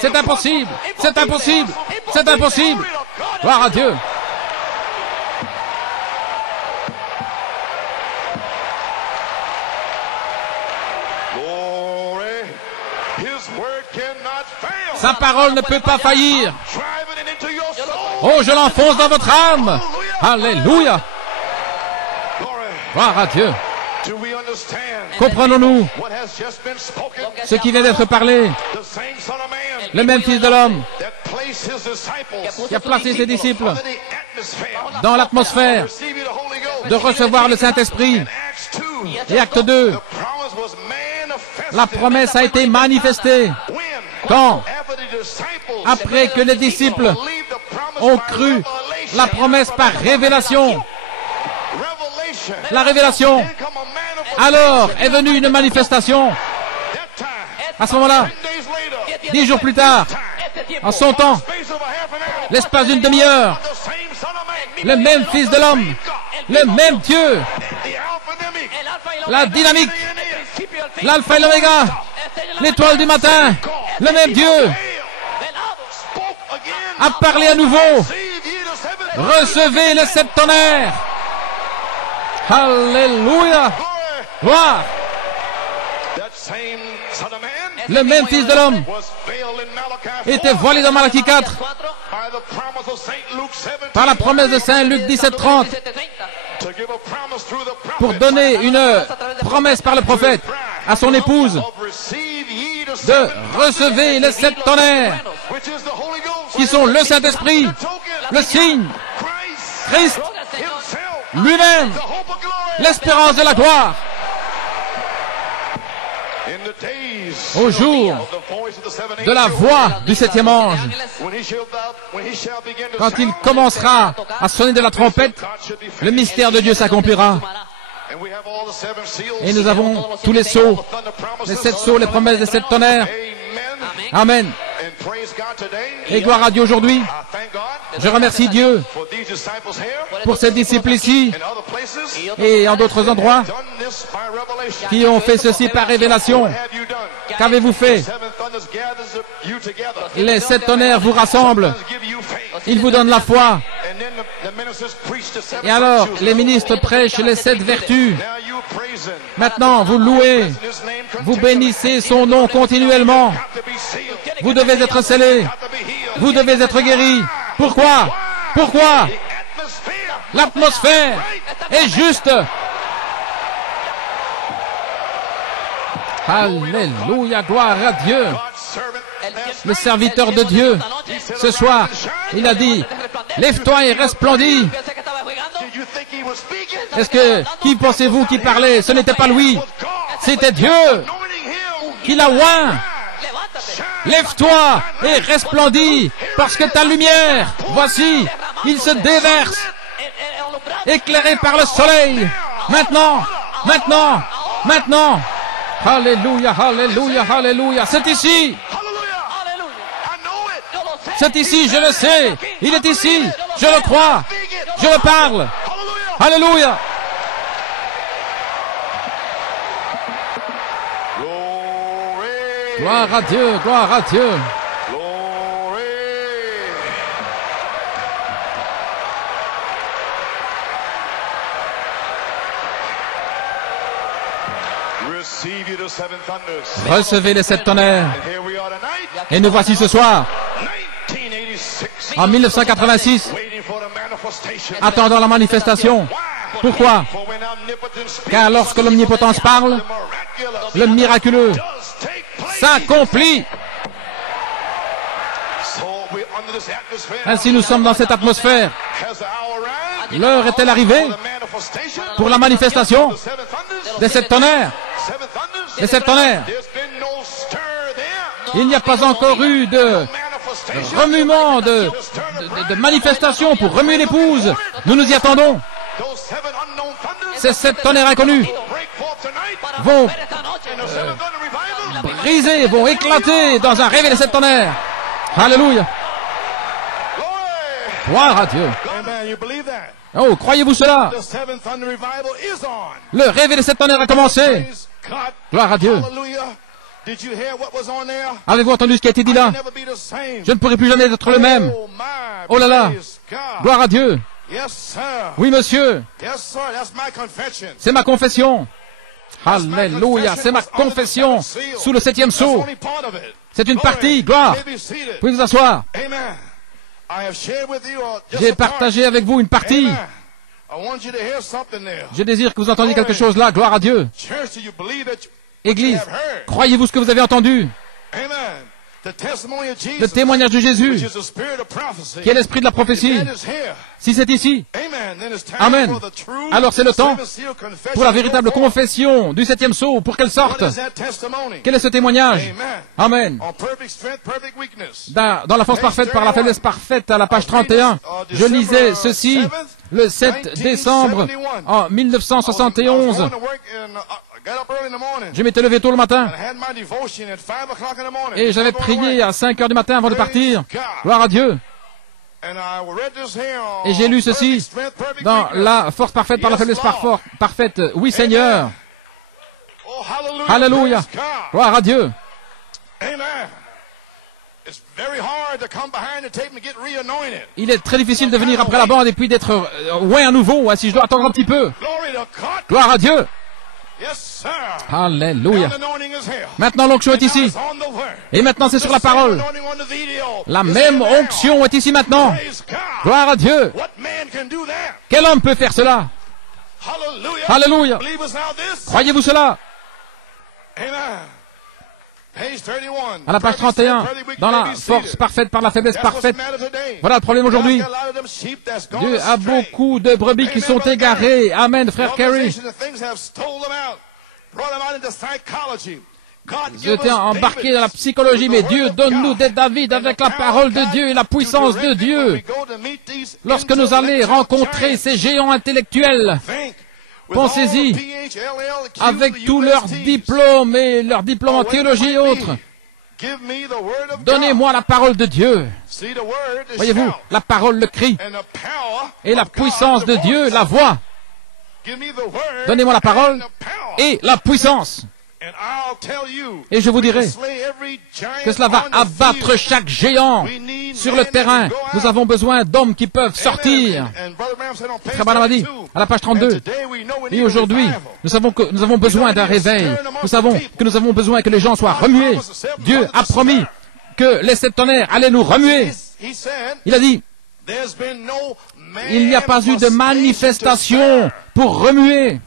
C'est impossible. C'est impossible. C'est impossible. Gloire à Dieu. Sa parole ne peut pas faillir. Oh, je l'enfonce dans votre âme. Alléluia. Gloire à Dieu. Comprenons-nous ce qui vient d'être parlé? Le même Fils de l'homme qui a placé ses disciples dans l'atmosphère de recevoir le Saint-Esprit. Et acte 2, la promesse a été manifestée. Quand? Après que les disciples ont cru la promesse par révélation. La révélation. Alors est venue une manifestation. À ce moment-là, 10 jours plus tard, en son temps, l'espace d'une demi-heure, le même Fils de l'homme, le même Dieu, la dynamique, l'alpha et l'oméga, l'étoile du matin, le même Dieu, a parlé à nouveau. Recevez le septonnaire. Alléluia. Gloire. Le même Fils de l'homme était voilé dans Malachie 4 par la promesse de Saint Luc 17:30 pour donner une promesse par le prophète à son épouse de recevoir les septonnaires qui sont le Saint-Esprit, le signe, Christ lui-même, l'espérance de la gloire. au jour de la voix du septième ange, quand il commencera à sonner de la trompette, le mystère de Dieu s'accomplira. Et nous avons tous les sceaux, les 7 sceaux, les promesses des 7 tonnerres. Amen. Et gloire à Dieu aujourd'hui. Je remercie Dieu pour ces disciples ici et en d'autres endroits qui ont fait ceci par révélation. Qu'avez-vous fait? Les 7 tonnerres vous rassemblent. Ils vous donnent la foi. Et alors, les ministres prêchent les 7 vertus. Maintenant, vous louez, vous bénissez son nom continuellement. Vous devez être scellés. Vous devez être guéris. Pourquoi? Pourquoi? L'atmosphère est juste. Alléluia, gloire à Dieu. Le serviteur de Dieu, ce soir, il a dit, lève-toi et resplendis. Est-ce que, qui pensez-vous qui parlait? Ce n'était pas lui, c'était Dieu qui l'a oint. Lève-toi et resplendis, parce que ta lumière, voici, il se déverse, éclairé par le soleil. Maintenant, maintenant, maintenant. Alléluia, alléluia, alléluia. C'est ici. C'est ici, je le sais. Il est ici. Je le crois. Je le parle. Alléluia. Gloire à Dieu, gloire à Dieu. Recevez les 7 tonnerres. Et nous voici ce soir, en 1986, attendant la manifestation. Pourquoi? Car lorsque l'omnipotence parle, le miraculeux s'accomplit. Ainsi nous sommes dans cette atmosphère. L'heure est-elle arrivée pour la manifestation des 7 tonnerres? Les 7 tonnerres. Il n'y a pas encore eu de remuement, de manifestation pour remuer l'épouse. Nous nous y attendons. Ces 7 tonnerres inconnus vont briser, vont éclater dans un réveil des 7 tonnerres. Alléluia. Gloire à Dieu. Oh, croyez-vous cela? Le réveil des 7 tonnerres a commencé. Gloire à Dieu. Avez-vous entendu ce qui a été dit là? Je ne pourrai plus jamais être le même. Oh là là. Gloire à Dieu. Oui, monsieur. C'est ma confession. Alléluia. C'est ma confession sous le 7e sceau. C'est une partie. Gloire. Vous pouvez vous asseoir. J'ai partagé avec vous une partie. Je désire que vous entendiez quelque chose là. Gloire à Dieu. Église, croyez-vous ce que vous avez entendu? Le témoignage de Jésus, qui est l'esprit de la prophétie. Si c'est ici, amen. Alors c'est le temps pour la véritable confession du 7e sceau, pour qu'elle sorte. Quel est ce témoignage? Amen. Dans la force parfaite, par la faiblesse parfaite, à la page 31, je lisais ceci le 7 décembre en 1971. Je m'étais levé tôt le matin et j'avais prié à 5 heures du matin avant de partir. Gloire à Dieu. Et j'ai lu ceci dans la force parfaite par la faiblesse parfaite. Oui, Seigneur. Alléluia. Gloire à Dieu. Il est très difficile de venir après la bande et puis d'être oint à nouveau, si je dois attendre un petit peu. Gloire à Dieu. Alléluia. Maintenant l'onction est ici. Et maintenant c'est sur la parole. La même onction est ici maintenant. Gloire à Dieu. Quel homme peut faire cela? Alléluia. Croyez-vous cela? À la page 31, dans la force parfaite par la faiblesse parfaite. Voilà le problème aujourd'hui. Dieu a beaucoup de brebis qui sont égarées. Amen, frère Kerry. J'étais embarqué dans la psychologie, mais Dieu, donne-nous des David avec la parole de Dieu et la puissance de Dieu. Lorsque nous allons rencontrer ces géants intellectuels, pensez-y, avec tous leurs diplômes et leurs diplômes en théologie et autres, donnez-moi la parole de Dieu. Voyez-vous, la parole, le cri, et la puissance de Dieu, la voix. Donnez-moi la parole et la puissance. Et je vous dirai que cela va abattre chaque géant sur le terrain. Nous avons besoin d'hommes qui peuvent sortir. Frère Branham a dit, à la page 32, et aujourd'hui, nous savons que nous avons besoin d'un réveil. Nous savons que nous avons besoin que les gens soient remués. Dieu a promis que les septonnaires allaient nous remuer. Il a dit, il n'y a pas eu de manifestation pour remuer.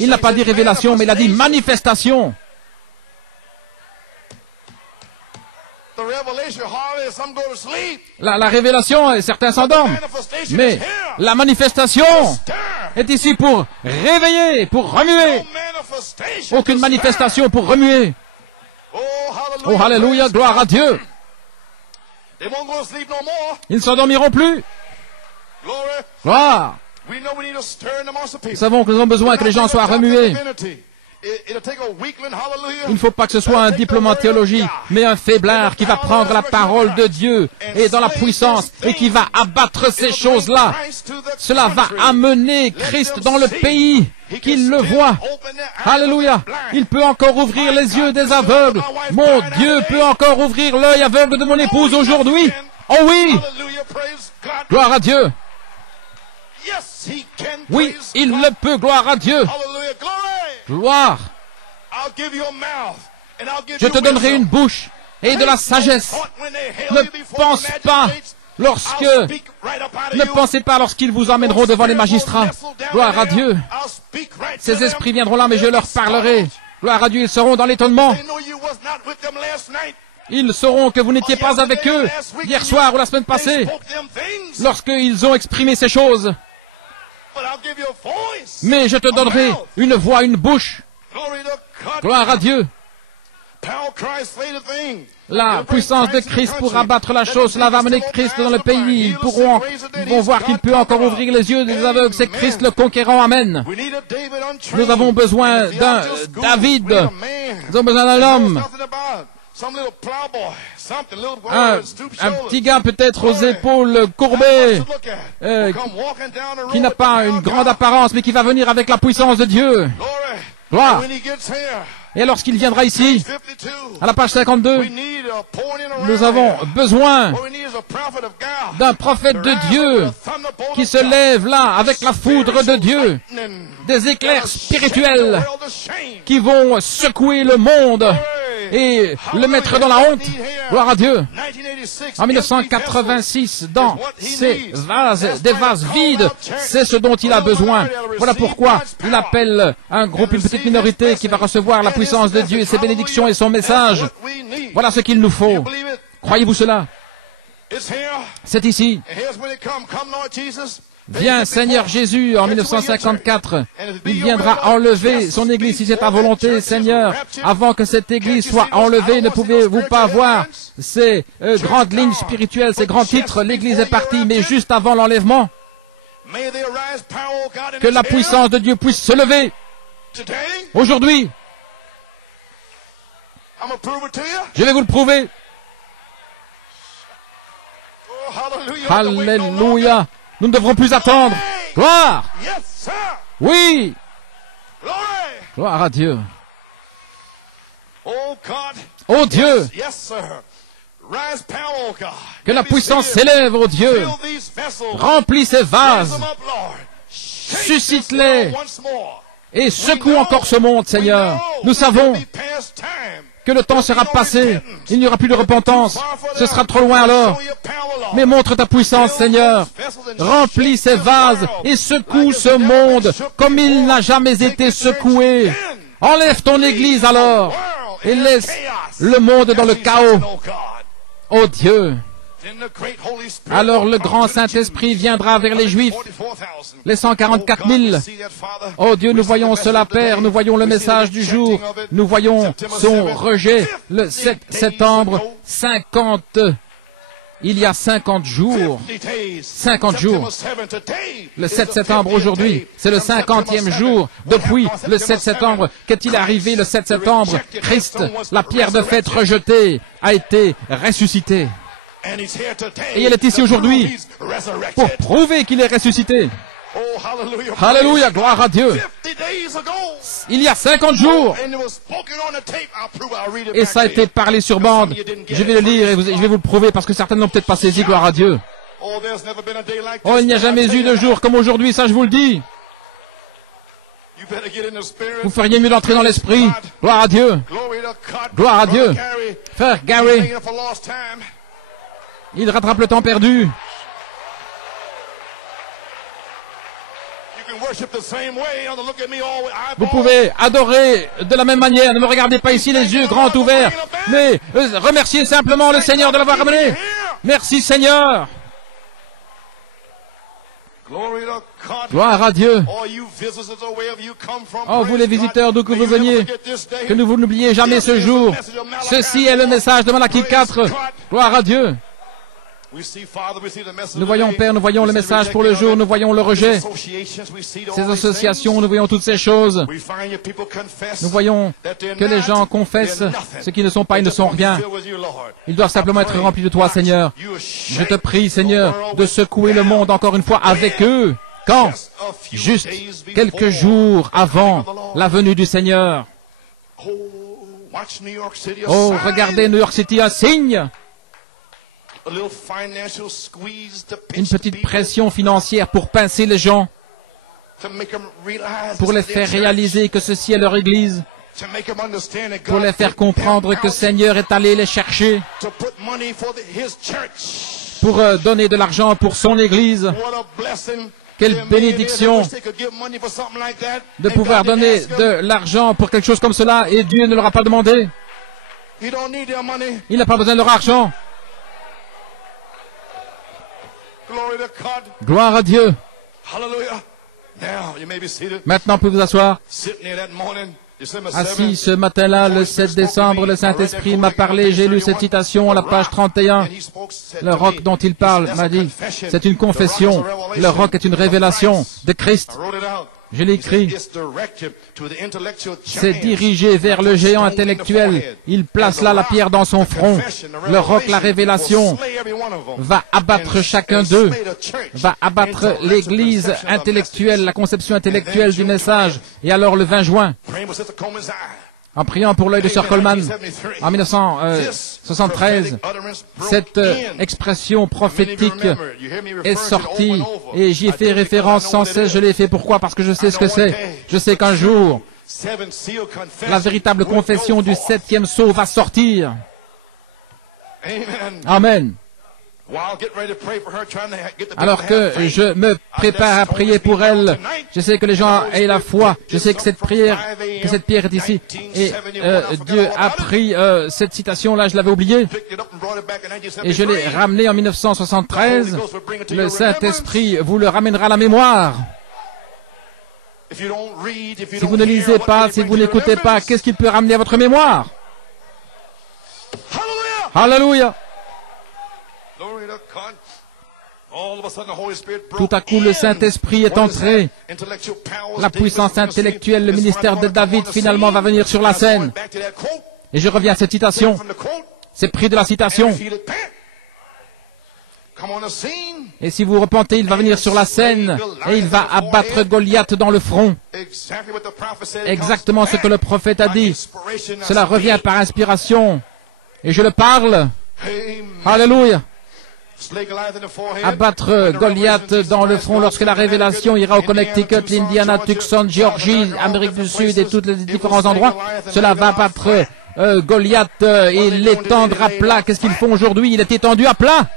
Il n'a pas dit révélation, mais il a dit manifestation. La révélation, certains s'endorment. Mais la manifestation est ici pour réveiller, pour remuer. Aucune manifestation pour remuer. Oh, alléluia, gloire à Dieu. Ils ne s'endormiront plus. Gloire. Nous savons que nous avons besoin que les gens soient remués. Il ne faut pas que ce soit un diplôme en théologie, mais un faiblard qui va prendre la parole de Dieu et dans la puissance et qui va abattre ces choses-là. Cela va amener Christ dans le pays, qu'il le voit. Alléluia. Il peut encore ouvrir les yeux des aveugles. Mon Dieu peut encore ouvrir l'œil aveugle de mon épouse aujourd'hui. Oh oui. Gloire à Dieu. Oui, il le peut, gloire à Dieu. Gloire. Je te donnerai une bouche et de la sagesse. Ne pensez pas lorsqu'ils vous emmèneront devant les magistrats. Gloire à Dieu. Ces esprits viendront là, mais je leur parlerai. Gloire à Dieu, ils seront dans l'étonnement. Ils sauront que vous n'étiez pas avec eux hier soir ou la semaine passée, lorsqu'ils ont exprimé ces choses. Mais je te donnerai une voix, une bouche. Gloire à Dieu. La puissance de Christ pour abattre la chose, cela va amener Christ dans le pays. Ils vont voir qu'il peut encore ouvrir les yeux des aveugles. C'est Christ le conquérant. Amen. Nous avons besoin d'un David. Nous avons besoin d'un homme. Un petit gars peut-être aux épaules courbées, qui n'a pas une grande apparence, mais qui va venir avec la puissance de Dieu. Gloire. Et lorsqu'il viendra ici, à la page 52, nous avons besoin d'un prophète de Dieu qui se lève là avec la foudre de Dieu, des éclairs spirituels qui vont secouer le monde et le mettre dans la honte. Gloire à Dieu. En 1986, dans ces vases, des vases vides, c'est ce dont il a besoin. Voilà pourquoi il appelle un groupe, une petite minorité qui va recevoir la puissance de Dieu et ses bénédictions et son message. Voilà ce qu'il nous faut. Croyez-vous cela? C'est ici. Viens, Seigneur Jésus, en 1954. Il viendra enlever son Église si c'est ta volonté, Seigneur. Avant que cette Église soit enlevée, ne pouvez-vous pas voir ces grandes lignes spirituelles, ces grands titres? L'Église est partie, mais juste avant l'enlèvement, que la puissance de Dieu puisse se lever. Aujourd'hui, je vais vous le prouver. Alléluia. Nous ne devrons plus attendre. Gloire. Oui. Gloire à Dieu. Oh Dieu. Que la puissance s'élève, oh Dieu. Remplis ces vases. Suscite-les. Et secoue encore ce monde, Seigneur. Nous savons que le temps sera passé. Il n'y aura plus de repentance. Ce sera trop loin alors. Mais montre ta puissance, Seigneur. Remplis ces vases et secoue ce monde comme il n'a jamais été secoué. Enlève ton Église alors et laisse le monde dans le chaos. Oh Dieu, alors le grand Saint-Esprit viendra vers les Juifs, les 144 000. Oh Dieu, nous voyons cela, Père, nous voyons le message du jour, nous voyons son rejet le 7 septembre 50. Il y a 50 jours, 50 jours, le 7 septembre aujourd'hui, c'est le 50e jour depuis le 7 septembre. Qu'est-il arrivé le 7 septembre? Christ, la pierre de fête rejetée, a été ressuscité. Et il est ici aujourd'hui pour prouver qu'il est ressuscité. Alléluia, gloire à Dieu. Il y a 50 jours. Et ça a été parlé sur bande. Je vais le lire et je vais vous le prouver parce que certains n'ont peut-être pas saisi, gloire à Dieu. Oh, il n'y a jamais eu de jour comme aujourd'hui, ça je vous le dis. Vous feriez mieux d'entrer dans l'esprit. Gloire à Dieu. Gloire à Dieu. Frère Gary, il rattrape le temps perdu. Vous pouvez adorer de la même manière. Ne me regardez pas ici les yeux grands ouverts, mais remerciez simplement le Seigneur de l'avoir amené. Merci Seigneur. Gloire à Dieu. Oh, vous les visiteurs, d'où que vous veniez, que vous n'oubliez jamais ce jour. Ceci est le message de Malachie 4. Gloire à Dieu. Nous voyons, Père, nous voyons le message pour le jour, nous voyons le rejet. Ces associations, nous voyons toutes ces choses. Nous voyons que les gens confessent ce qui ne sont pas, ils ne sont rien. Ils doivent simplement être remplis de toi, Seigneur. Je te prie, Seigneur, de secouer le monde encore une fois avec eux. Quand? Juste quelques jours avant la venue du Seigneur. Oh, regardez New York City, un signe. Une petite pression financière pour pincer les gens, pour les faire réaliser que ceci est leur église, pour les faire comprendre que le Seigneur est allé les chercher, pour donner de l'argent pour son église. Quelle bénédiction de pouvoir donner de l'argent pour quelque chose comme cela et Dieu ne leur a pas demandé. Il n'a pas besoin de leur argent. Gloire à Dieu. Maintenant, vous pouvez vous asseoir. Assis ce matin-là, le 7 décembre, le Saint-Esprit m'a parlé, j'ai lu cette citation à la page 31. Le roc dont il parle m'a dit, c'est une confession. Le roc est une révélation de Christ. Je l'ai écrit. C'est dirigé vers le géant intellectuel. Il place là la pierre dans son front. Le roc, la révélation, va abattre chacun d'eux, va abattre l'église intellectuelle, la conception intellectuelle du message. Et alors le 20 juin, en priant pour l'œil de Sir Coleman, en 1973, cette expression prophétique est sortie et j'y ai fait référence sans cesse. Je l'ai fait pourquoi? Parce que je sais ce que c'est. Je sais qu'un jour, la véritable confession du 7e sceau va sortir. Amen. Alors que je me prépare à prier pour elle, je sais que les gens aient la foi, je sais que cette pierre est ici. Et Dieu a pris cette citation-là, je l'avais oubliée, et je l'ai ramenée en 1973. Le Saint-Esprit vous le ramènera à la mémoire. Si vous ne lisez pas, si vous n'écoutez pas, qu'est-ce qu'il peut ramener à votre mémoire? Alléluia! Tout à coup, le Saint-Esprit est entré. La puissance intellectuelle, le ministère de David, finalement, va venir sur la scène. Et je reviens à cette citation. C'est pris de la citation. Et si vous repentez, il va venir sur la scène et il va abattre Goliath dans le front. Exactement ce que le prophète a dit. Cela revient par inspiration. Et je le parle. Alléluia. Abattre Goliath dans le front lorsque la révélation ira au Connecticut, l'Indiana, Tucson, Géorgie, Amérique du Sud et tous les différents endroits. Cela va abattre Goliath et l'étendre à plat. Qu'est-ce qu'ils font aujourd'hui? Il est étendu à plat.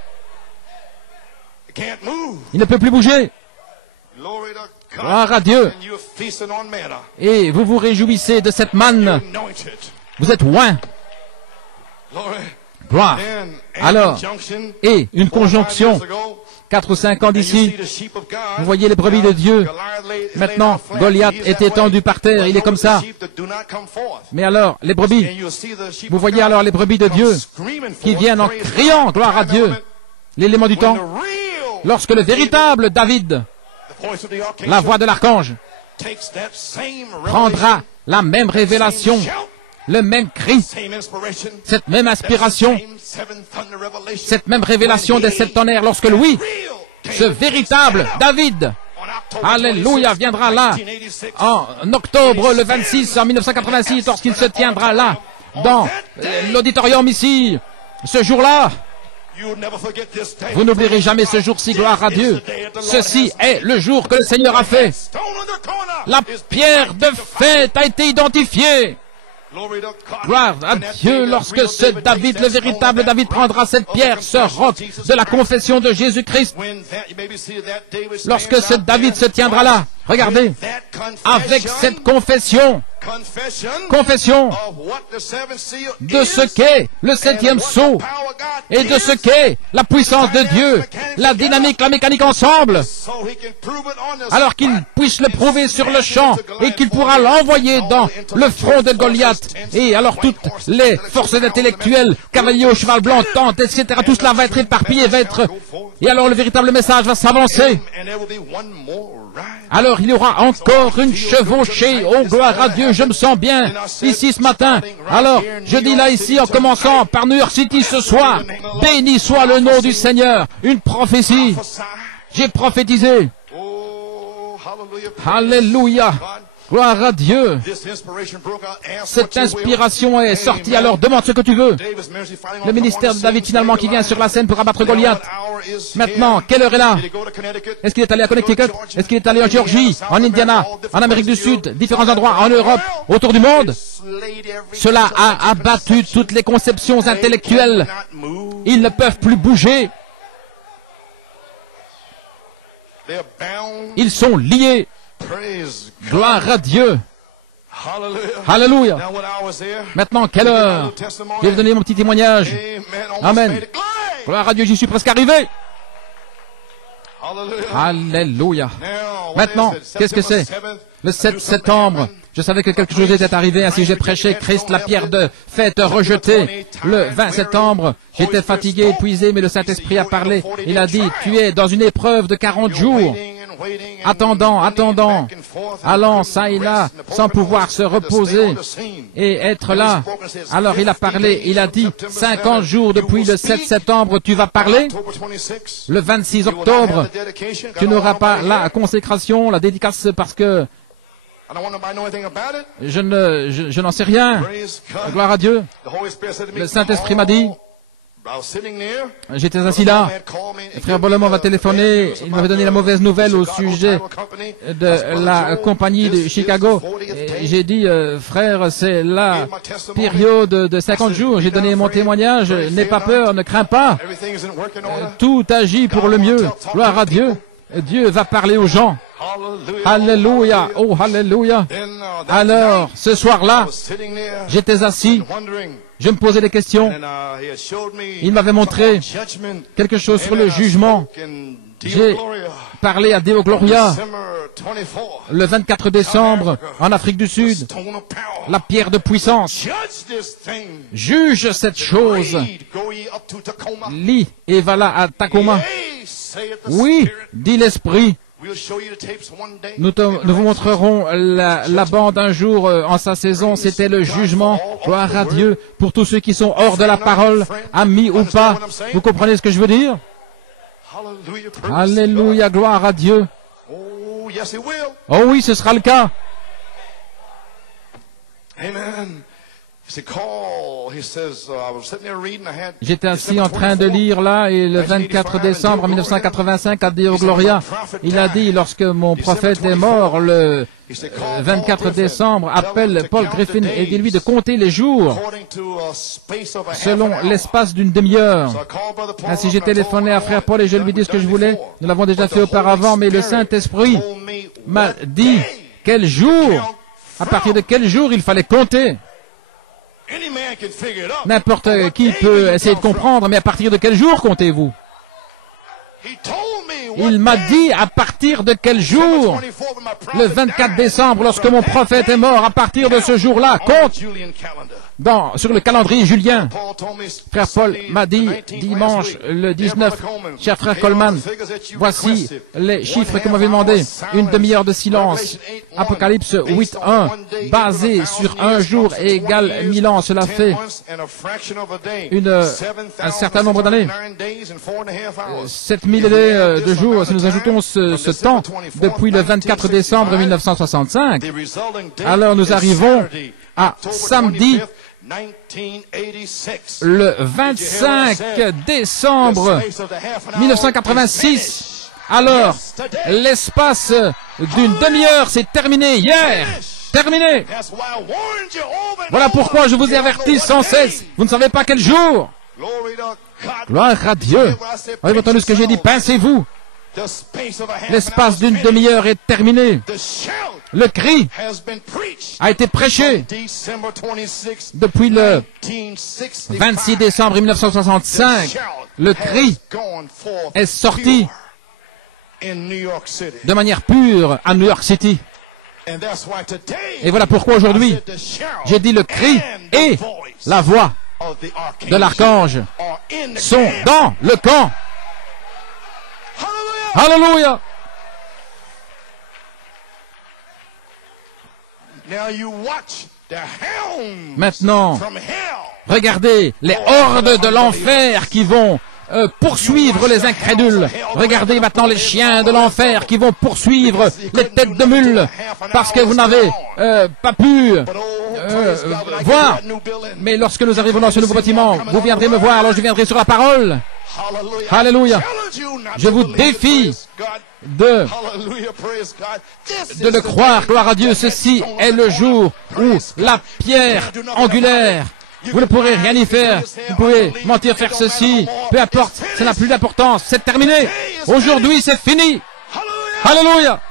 Il ne peut plus bouger. Gloire à Dieu. Et vous vous réjouissez de cette manne. Vous êtes oint. gloire. Alors, et une conjonction, 4 ou 5 ans d'ici, vous voyez les brebis de Dieu. Maintenant, Goliath est étendu par terre, il est comme ça. Mais alors, les brebis, vous voyez alors les brebis de Dieu qui viennent en criant, gloire à Dieu, l'élément du temps, lorsque le véritable David, la voix de l'archange, prendra la même révélation, le même cri, cette même inspiration, cette même révélation des 7 tonnerres, lorsque Louis, ce véritable David, alléluia, viendra là, en octobre le 26, en 1986, lorsqu'il se tiendra là, dans l'auditorium ici, ce jour-là. Vous n'oublierez jamais ce jour-ci, gloire à Dieu. Ceci est le jour que le Seigneur a fait. La pierre de fête a été identifiée. Gloire à Dieu, lorsque ce David, le véritable David, prendra cette pierre, ce roc de la confession de Jésus-Christ. Lorsque ce David se tiendra là, regardez, avec cette confession de ce qu'est le 7e sceau et de ce qu'est la puissance de Dieu, la dynamique, la mécanique ensemble, alors qu'il puisse le prouver sur le champ et qu'il pourra l'envoyer dans le front de Goliath. Et alors toutes les forces intellectuelles, cavaliers au cheval blanc, tentes, etc., tout cela va être éparpillé, et alors le véritable message va s'avancer. Alors il y aura encore une chevauchée. Oh, gloire à Dieu, je me sens bien ici ce matin. Alors, je dis là ici, en commençant par New York City ce soir, béni soit le nom du Seigneur. Une prophétie. J'ai prophétisé. Alléluia. Gloire à Dieu. Cette inspiration est sortie, alors demande ce que tu veux. Le ministère de David finalement qui vient sur la scène pour abattre Goliath. Maintenant, quelle heure est là? Est-ce qu'il est allé à Connecticut? Est-ce qu'il est allé en Géorgie, en Indiana, en Amérique du Sud, différents endroits, en Europe, autour du monde? Cela a abattu toutes les conceptions intellectuelles. Ils ne peuvent plus bouger. Ils sont liés. Gloire à Dieu. Alléluia. Maintenant, quelle heure? Je vais vous donner mon petit témoignage. Amen. Gloire à Dieu, j'y suis presque arrivé. Alléluia. Maintenant, qu'est-ce que c'est? Le 7 septembre, je savais que quelque chose était arrivé, ainsi j'ai prêché Christ, la pierre de fête rejetée. Le 20 septembre, j'étais fatigué, épuisé, mais le Saint-Esprit a parlé. Il a dit, tu es dans une épreuve de 40 jours. Attendant, allant ça et là, sans pouvoir se reposer et être là. Alors il a parlé, il a dit, 50 jours depuis le 7 septembre, tu vas parler. Le 26 octobre, tu n'auras pas la consécration, la dédicace, parce que je n'en sais rien. Gloire à Dieu. Le Saint-Esprit m'a dit, j'étais assis là, frère Bolleman va téléphoner, il m'avait donné la mauvaise nouvelle au sujet de la compagnie de Chicago. J'ai dit, frère, c'est la période de 50 jours, j'ai donné mon témoignage, n'aie pas peur, ne crains pas, tout agit pour le mieux, gloire à Dieu, Dieu va parler aux gens. Alléluia, oh alléluia. Alors, ce soir-là, j'étais assis, je me posais des questions. Il m'avait montré quelque chose sur le jugement. J'ai parlé à Deo Gloria le 24 décembre en Afrique du Sud. La pierre de puissance. Juge cette chose. Lis et va là à Tacoma. Oui, dit l'Esprit. Nous vous montrerons la bande un jour en sa saison. C'était le jugement. Gloire à Dieu pour tous ceux qui sont hors de la parole, amis ou pas. Vous comprenez ce que je veux dire? Alléluia, gloire à Dieu. Oh oui, ce sera le cas. Amen. J'étais assis en train de lire là, et le 24 décembre 1985 à Deo Gloria, il a dit, lorsque mon prophète est mort, le 24 décembre, appelle Paul Griffin et dit-lui de compter les jours selon l'espace d'une demi-heure. Ainsi j'ai téléphoné à frère Paul et je lui ai dit ce que je voulais. Nous l'avons déjà fait auparavant, mais le Saint-Esprit m'a dit quel jour, à partir de quel jour il fallait compter. N'importe qui peut essayer de comprendre, mais à partir de quel jour comptez-vous? Il m'a dit à partir de quel jour? Le 24 décembre, lorsque mon prophète est mort, à partir de ce jour-là, compte sur le calendrier julien. Frère Paul m'a dit dimanche le 19, cher frère Coleman, voici les chiffres que m'avait demandé. Une demi-heure de silence. Apocalypse 8.1, basé sur un jour égale 1000 ans. Cela fait un certain nombre d'années. 7000 de jours, si nous ajoutons ce temps depuis le 24 décembre 1965, alors nous arrivons à samedi, le 25 décembre 1986. Alors, l'espace d'une demi-heure s'est terminé hier. Terminé. Voilà pourquoi je vous ai averti sans cesse. Vous ne savez pas quel jour. Gloire à Dieu. Avez-vous entendu ce que j'ai dit? Pincez-vous. L'espace d'une demi-heure est terminé. Le cri a été prêché depuis le 26 décembre 1965. Le cri est sorti de manière pure à New York City. Et voilà pourquoi aujourd'hui, j'ai dit le cri et la voix de l'archange sont dans le camp. Alléluia. Maintenant, regardez les hordes de l'enfer qui vont poursuivre les incrédules. Regardez maintenant les chiens de l'enfer qui vont poursuivre les têtes de mule parce que vous n'avez pas pu voir. Mais lorsque nous arriverons dans ce nouveau bâtiment, vous viendrez me voir, alors je viendrai sur la parole. Alléluia. Je vous défie de le croire, gloire à Dieu. Ceci est le jour où la pierre angulaire, vous ne pourrez rien y faire. Vous pouvez mentir, faire ceci, peu importe, ça n'a plus d'importance. C'est terminé. Aujourd'hui, c'est fini. Alléluia.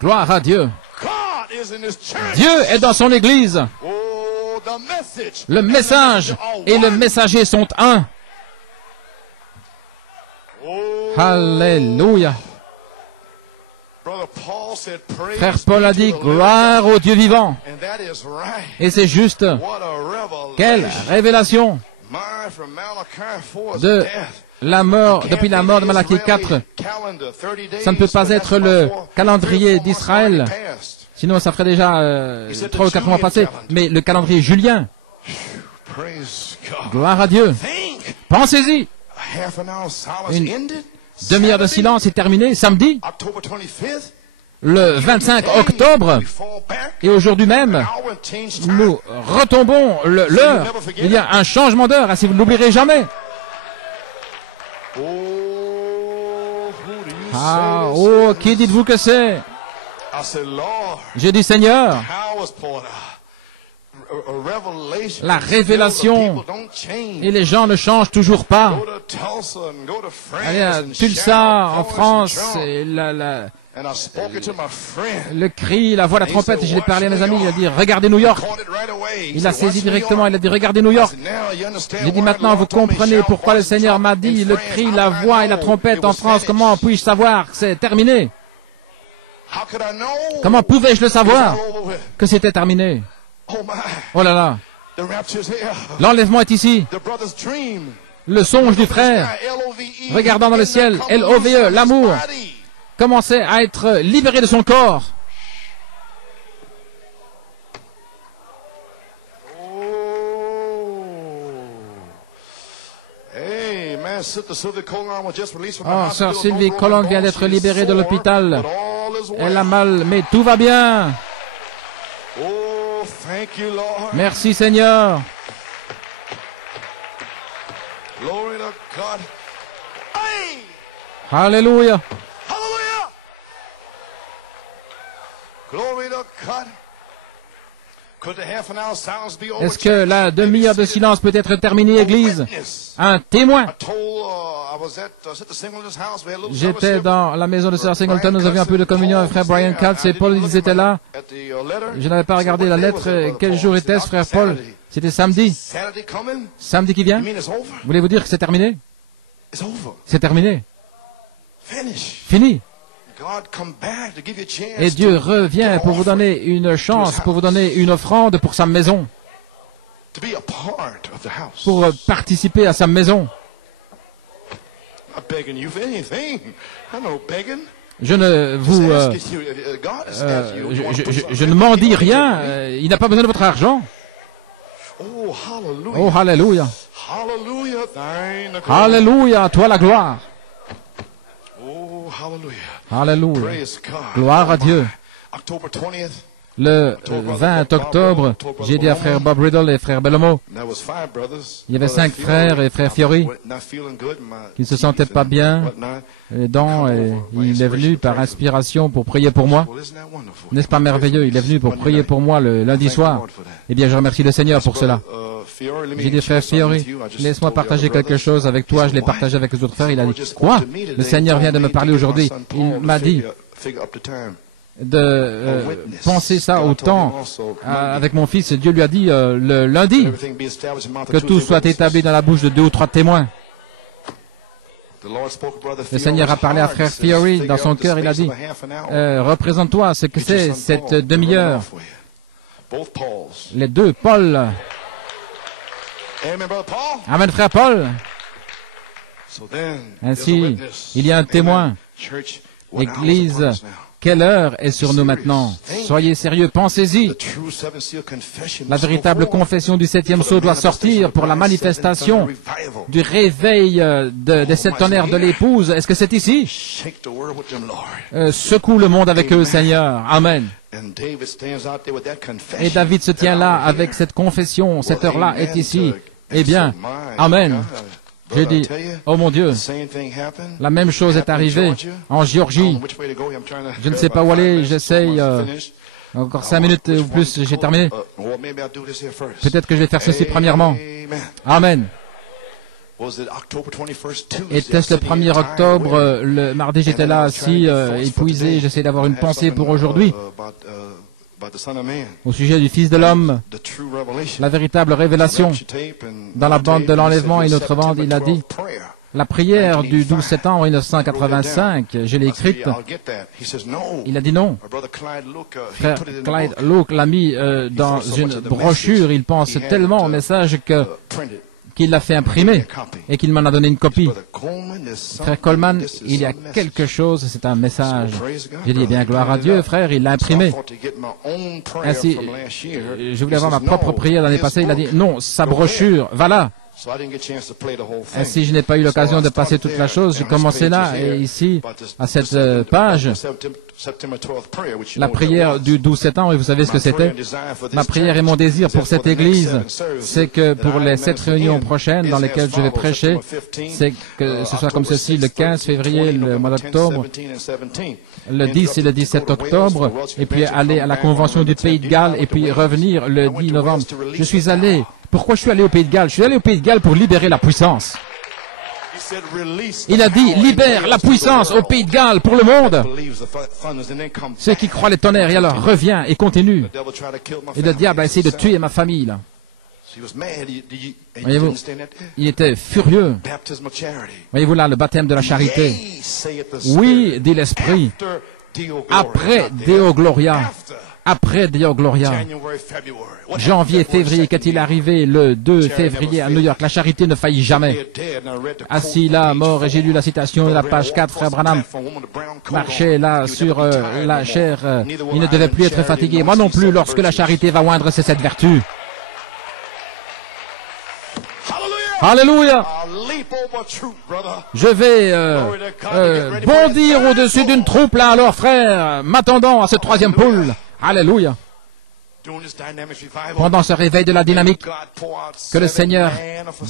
Gloire à Dieu. Dieu est dans son Église. Le message et le messager sont un. Alléluia. Frère Paul a dit gloire au Dieu vivant. Et c'est juste. Quelle révélation de la mort, depuis la mort de Malachie 4. Ça ne peut pas être le calendrier d'Israël. Sinon, ça ferait déjà 3 ou 4 mois passés. Mais le calendrier julien. Gloire à Dieu. Pensez-y. Une demi-heure de silence est terminée samedi, le 25 octobre, et aujourd'hui même, nous retombons l'heure. Il y a un changement d'heure, hein, si vous ne l'oublierez jamais. Ah, oh, qui dites-vous que c'est? J'ai dit Seigneur. La révélation, et les gens ne changent toujours pas. Allez à Tulsa, en France, et le cri, la voix, la trompette, et je l'ai parlé à mes amis, il a dit, regardez New York. Il a saisi directement, il a dit, regardez New York. J'ai dit, maintenant, vous comprenez pourquoi le Seigneur m'a dit, le cri, la voix et la trompette en France, comment puis-je savoir que c'est terminé? Comment pouvais-je le savoir que c'était terminé? Oh là là. L'enlèvement est ici. Le songe du frère, regardant dans le ciel, L-O-V-E, l'amour, commençait à être libéré de son corps. Oh, sœur Sylvie Colon vient d'être libérée de l'hôpital. Elle a mal, mais tout va bien. Merci Seigneur. Alléluia. Est-ce que la demi-heure de silence peut être terminée, Église? Un témoin. J'étais dans la maison de Sir Singleton, nous avions un peu de communion avec frère Brian Katz et Paul, ils étaient là. Je n'avais pas regardé la lettre. Quel jour était-ce, frère Paul? C'était samedi. Samedi qui vient? Voulez-vous dire que c'est terminé? C'est terminé. Fini. Et Dieu revient pour vous donner une chance, pour vous donner une offrande pour sa maison, pour participer à sa maison. Je ne vous... je ne m'en dis rien. Il n'a pas besoin de votre argent. Oh, hallelujah. Hallelujah, à toi la gloire. Alléluia. Gloire à Dieu. Le 20 octobre, j'ai dit à frère Bob Riddle et frère Bellomo, il y avait 5 frères et frère Fiori qui ne se sentaient pas bien, les dents, et il est venu par inspiration pour prier pour moi. N'est-ce pas merveilleux? Il est venu pour prier pour moi le lundi soir. Eh bien, je remercie le Seigneur pour cela. J'ai dit, frère Fiori, laisse-moi partager quelque chose avec toi. Je l'ai partagé avec les autres frères. Il a dit, quoi? Le Seigneur vient de me parler aujourd'hui. Il m'a dit de penser ça au temps avec mon fils. Dieu lui a dit le lundi que tout soit établi dans la bouche de 2 ou 3 témoins. Le Seigneur a parlé à frère Fiori dans son cœur. Il a dit, représente-toi ce que c'est cette demi-heure. Les deux, Paul. Amen, frère Paul. Ainsi, il y a un témoin. Église, quelle heure est sur nous maintenant? Soyez sérieux, pensez-y. La véritable confession du 7e sceau doit sortir pour la manifestation du réveil des 7 tonnerres de l'épouse. Est-ce que c'est ici? Secoue le monde avec eux, Seigneur. Amen. Et David se tient là avec cette confession. Cette heure-là est ici. Eh bien, amen. J'ai dit, oh mon Dieu, la même chose est arrivée en Géorgie. Je ne sais pas où aller, j'essaye. Encore 5 minutes ou plus, j'ai terminé. Peut-être que je vais faire ceci premièrement. Amen. Était-ce le 1er octobre, le mardi, j'étais là assis, épuisé, j'essaie d'avoir une pensée pour aujourd'hui. Au sujet du Fils de l'homme, la véritable révélation. Dans la bande de l'enlèvement et notre bande, il a dit, la prière du 12 septembre 1985, je l'ai écrite. Il a dit non. Frère Clyde Luke l'a mis dans une brochure. Il pense tellement au message qu'il l'a fait imprimer et qu'il m'en a donné une copie. Frère Coleman, il y a quelque chose, c'est un message. J'ai dit, eh bien, gloire à Dieu, frère, il l'a imprimé. Ainsi, je voulais avoir ma propre prière l'année passée. Il a dit, non, sa brochure, voilà. Ainsi, je n'ai pas eu l'occasion de passer toute la chose. J'ai commencé là, et ici, à cette page, la prière du 12 septembre, et vous savez ce que c'était? Ma prière et mon désir pour cette Église, c'est que pour les 7 réunions prochaines dans lesquelles je vais prêcher, c'est que ce soit comme ceci, le 15 février, le mois d'octobre, le 10 et le 17 octobre, et puis aller à la convention du Pays de Galles, et puis revenir le 10 novembre. Je suis allé. Pourquoi je suis allé au Pays de Galles? Je suis allé au Pays de Galles pour libérer la puissance. Il a dit, libère la puissance au Pays de Galles pour le monde. Ceux qui croient les tonnerres, et alors revient et continue. Et le diable a essayé de tuer ma famille, là. Voyez-vous, il était furieux. Voyez-vous là, le baptême de la charité. Oui, dit l'Esprit, après Deo Gloria. Après Deo Gloria, janvier, février, qu'est-il arrivé le 2 février à New York? La charité ne faillit jamais. Assis là, mort, et j'ai lu la citation de la page 4, frère Branham marchait là sur la chair, il ne devait plus être fatigué. Moi non plus, lorsque la charité va oindre, c'est cette vertu. Alléluia! Je vais bondir au-dessus d'une troupe là, alors frère, m'attendant à ce 3e poule. Alléluia. Pendant ce réveil de la dynamique, que le Seigneur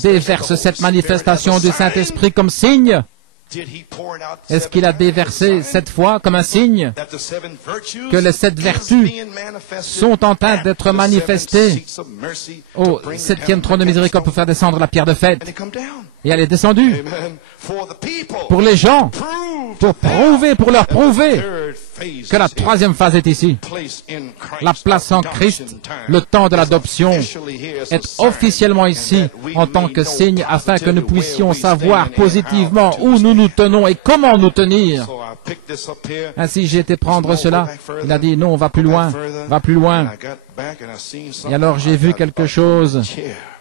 déverse cette manifestation du Saint-Esprit comme signe Est-ce qu'il a déversé cette fois comme un signe que les 7 vertus sont en train d'être manifestées au 7e trône de miséricorde pour faire descendre la pierre de fête? Et elle est descendue pour les gens, pour leur prouver que la 3e phase est ici. La place en Christ, le temps de l'adoption, est officiellement ici en tant que signe afin que nous puissions savoir positivement où nous nous tenons et comment nous tenir. Ainsi, j'ai été prendre cela. Il a dit, non, va plus loin, va plus loin. Et alors, j'ai vu quelque chose.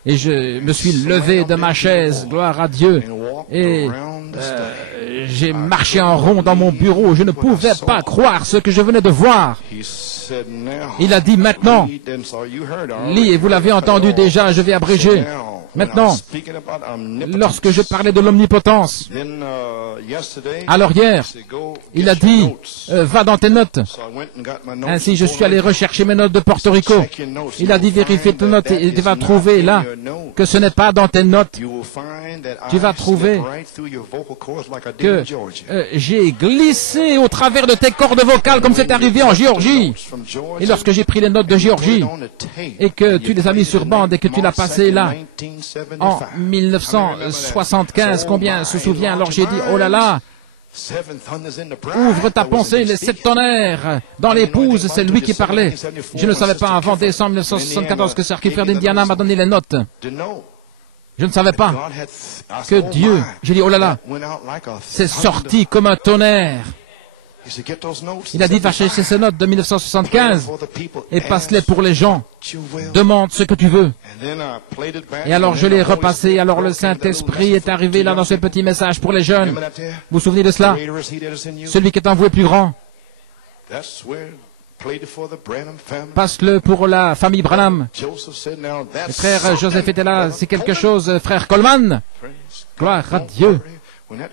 Et je me suis levé de ma chaise, gloire à Dieu, et j'ai marché en rond dans mon bureau. Je ne pouvais pas croire ce que je venais de voir. Il a dit maintenant, lis, et vous l'avez entendu déjà, je vais abréger. Maintenant, lorsque je parlais de l'omnipotence, alors hier, il a dit, va dans tes notes. Ainsi, je suis allé rechercher mes notes de Porto Rico. Il a dit, vérifie tes notes et tu vas trouver là que ce n'est pas dans tes notes. Tu vas trouver que j'ai glissé au travers de tes cordes vocales comme c'est arrivé en Géorgie. Et lorsque j'ai pris les notes de Géorgie et que tu les as mis sur bande et que tu l'as passé là, en 1975, combien se souvient? Alors j'ai dit, oh là là, ouvre ta pensée, les 7 tonnerres dans l'épouse, c'est lui qui parlait. Je ne savais pas avant décembre 1974 que Sir Clifford d'Indiana m'a donné les notes. Je ne savais pas que Dieu, j'ai dit, oh là là, c'est sorti comme un tonnerre. Il a dit, va chercher ces notes de 1975 et passe-les pour les gens. Demande ce que tu veux. Et alors je l'ai repassé. Alors le Saint-Esprit est arrivé là dans ce petit message pour les jeunes. Vous vous souvenez de cela? Celui qui est envoyé plus grand. Passe-le pour la famille Branham. Le frère Joseph était là. C'est quelque chose, frère Coleman. Gloire à Dieu.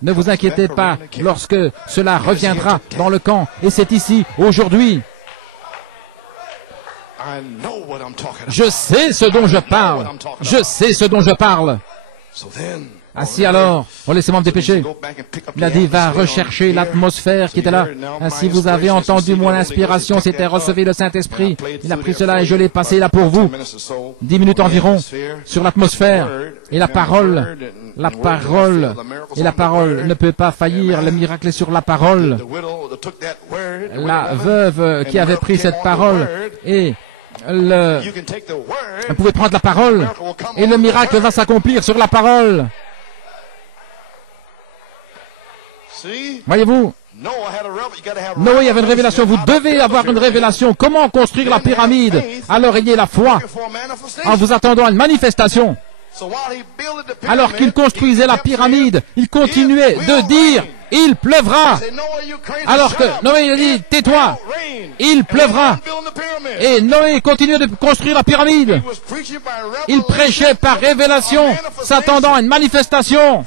Ne vous inquiétez pas lorsque cela reviendra dans le camp. Et c'est ici, aujourd'hui. Je sais ce dont je parle. Je sais ce dont je parle. Ainsi alors, laissez-moi me dépêcher. Il a dit, va rechercher l'atmosphère qui était là. Ainsi vous avez entendu mon inspiration, c'était recevoir le Saint-Esprit. Il a pris cela et je l'ai passé là pour vous. 10 minutes environ sur l'atmosphère et la parole. La parole. Et la parole ne peut pas faillir. Le miracle est sur la parole. La veuve qui avait pris cette parole et vous pouvez prendre la parole et le miracle va s'accomplir sur la parole. Voyez-vous, Noé avait une révélation. Vous devez avoir une révélation. Comment construire la pyramide? Alors ayez la foi en vous attendant à une manifestation. Alors qu'il construisait la pyramide, il continuait de dire, il pleuvra. Alors que Noé a dit, tais-toi, il pleuvra. Et Noé continuait de construire la pyramide. Il prêchait par révélation, s'attendant à une manifestation.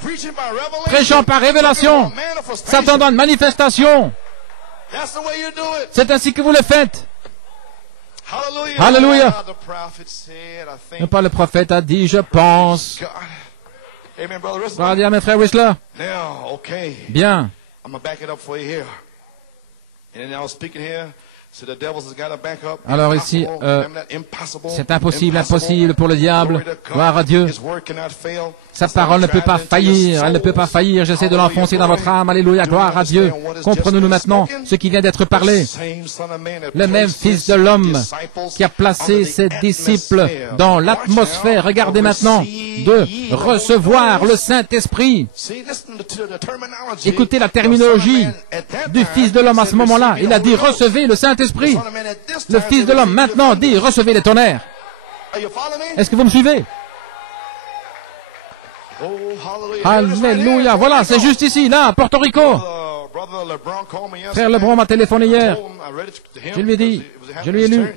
Prêchant par révélation, s'attendant à une manifestation. C'est ainsi que vous le faites. Alléluia. Non pas le prophète a dit, je pense. On va dire à mes frères Whistler. Bien. Alors ici, c'est impossible, impossible pour le diable. Gloire à Dieu. Sa parole ne peut pas faillir, elle ne peut pas faillir. J'essaie de l'enfoncer dans votre âme. Alléluia, gloire à Dieu. Comprenons-nous maintenant ce qui vient d'être parlé. Le même Fils de l'homme qui a placé ses disciples dans l'atmosphère, regardez maintenant, de recevoir le Saint-Esprit. Écoutez la terminologie du Fils de l'homme à ce moment-là. Il a dit, recevez le Saint-Esprit. Le Fils de l'homme maintenant dit, recevez les tonnerres. Est-ce que vous me suivez? Alléluia. Voilà, c'est juste ici, là, à Porto Rico. Frère Lebron m'a téléphoné hier. Je lui ai dit, je lui ai lu.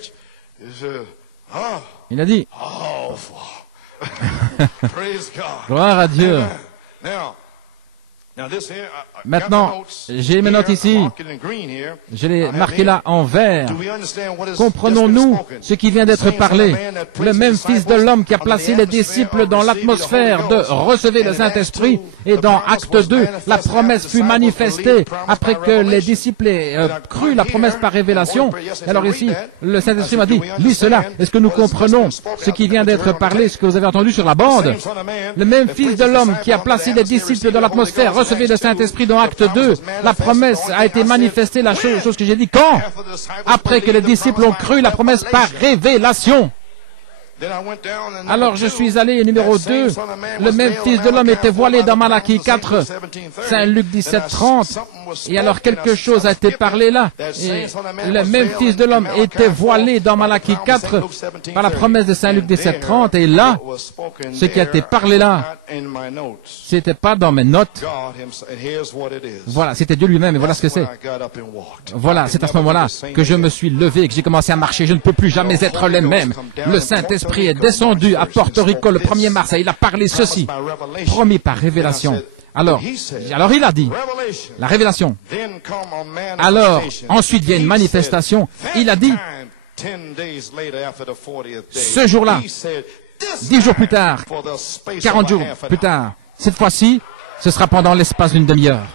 Il a dit, gloire à Dieu. Maintenant, j'ai mes notes ici. Je l'ai marqué là en vert. Comprenons-nous ce qui vient d'être parlé? Le même Fils de l'homme qui a placé les disciples dans l'atmosphère de recevoir le Saint-Esprit, et dans Acte 2, la promesse fut manifestée après que les disciples aient cru la promesse par révélation. Alors ici, le Saint-Esprit m'a dit, lis cela. Est-ce que nous comprenons ce qui vient d'être parlé, ce que vous avez entendu sur la bande? Le même Fils de l'homme qui a placé les disciples dans l'atmosphère, recevez le Saint-Esprit dans Acte 2. La promesse a été manifestée, la chose que j'ai dit. Quand? Après que les disciples ont cru la promesse par révélation. Alors je suis allé, numéro 2, le même Fils de l'homme était voilé dans Malachie 4, Saint Luc 17, 30, et alors quelque chose a été parlé là, et le même Fils de l'homme était voilé dans Malachie 4 par la promesse de Saint Luc 17, 30, et là, ce qui a été parlé là, c'était pas dans mes notes, voilà, c'était Dieu lui-même, et voilà ce que c'est. Voilà, c'est à ce moment-là que je me suis levé et que j'ai commencé à marcher, je ne peux plus jamais être le même. Le Saint-Esprit est descendu à Porto Rico le 1er mars et il a parlé ceci, promis par révélation. Alors il a dit, la révélation. Alors, ensuite vient une manifestation. Il a dit, ce jour-là, 10 jours plus tard, 40 jours plus tard, cette fois-ci, ce sera pendant l'espace d'une demi-heure.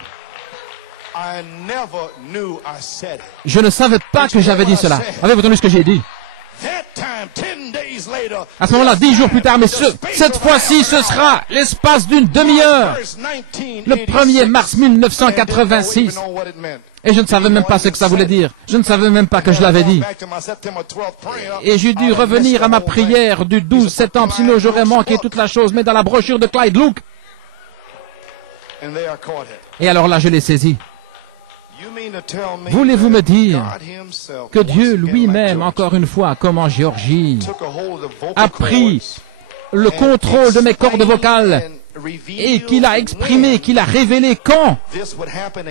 Je ne savais pas que j'avais dit cela. Avez-vous entendu ce que j'ai dit? À ce moment-là, 10 jours plus tard, mais cette fois-ci, ce sera l'espace d'une demi-heure. Le 1er mars 1986. Et je ne savais même pas ce que ça voulait dire. Je ne savais même pas que je l'avais dit. Et j'ai dû revenir à ma prière du 12 septembre, sinon j'aurais manqué toute la chose, mais dans la brochure de Clyde Luke. Et alors là, je l'ai saisi. Voulez-vous me dire que Dieu lui-même, encore une fois, comme en Géorgie, a pris le contrôle de mes cordes vocales et qu'il a exprimé, qu'il a révélé quand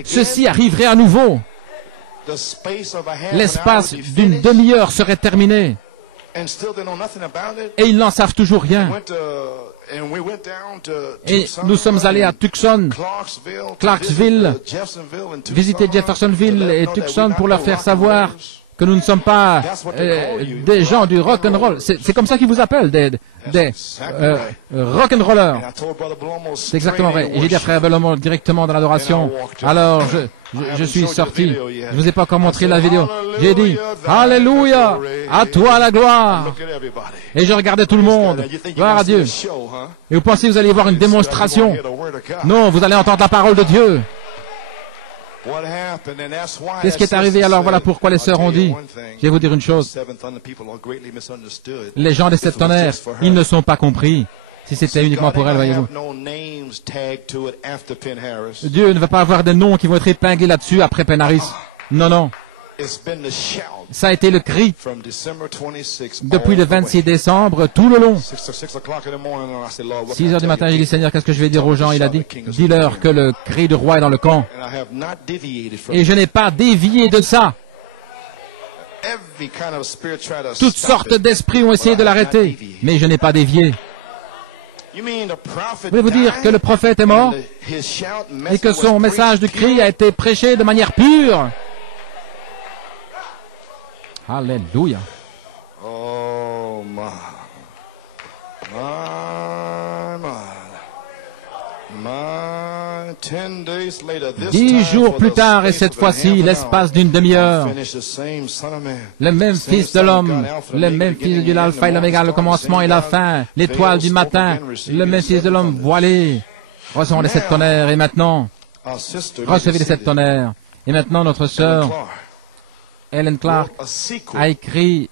ceci arriverait à nouveau? L'espace d'une demi-heure serait terminé. Et ils n'en savent toujours rien. Et nous sommes allés à Tucson, Clarksville, visiter Jeffersonville et Tucson pour leur faire savoir que nous ne sommes pas des gens du rock'n'roll. C'est comme ça qu'ils vous appellent, des rock'n'rollers. C'est exactement vrai. Et j'ai dit à Frère Belmont directement dans l'adoration. Alors, je suis sorti. Je vous ai pas encore montré la vidéo. J'ai dit, Alléluia, à toi la gloire. Et je regardais tout le monde. Gloire à Dieu. Et vous pensez que vous allez voir une démonstration? Non, vous allez entendre la parole de Dieu. Qu'est-ce qui est arrivé? Alors voilà pourquoi les sœurs ont dit, je vais vous dire une chose, les gens des sept tonnerres, ils ne sont pas compris. Si c'était uniquement pour elles, voyez-vous. Dieu ne va pas avoir des noms qui vont être épinglés là-dessus après Penn Harris. Non, non. Ça a été le cri depuis le 26 décembre, tout le long. 6 heures du matin, j'ai dit, Seigneur, qu'est-ce que je vais dire aux gens? Il a dit, dis-leur que le cri du roi est dans le camp. Et je n'ai pas dévié de ça. Toutes sortes d'esprits ont essayé de l'arrêter, mais je n'ai pas dévié. Voulez-vous dire que le prophète est mort et que son message de cri a été prêché de manière pure? Alléluia. Oh, my. 10 jours plus tard, et cette fois-ci, l'espace d'une demi-heure, le même Fils de l'homme, le même Fils de l'alpha et l'oméga, le commencement et la fin, l'étoile du matin, le même Fils de l'homme voilé, recevons les 7 tonnerres, et maintenant, recevez les 7 tonnerres. Et maintenant, notre sœur, Ellen Clark, a écrit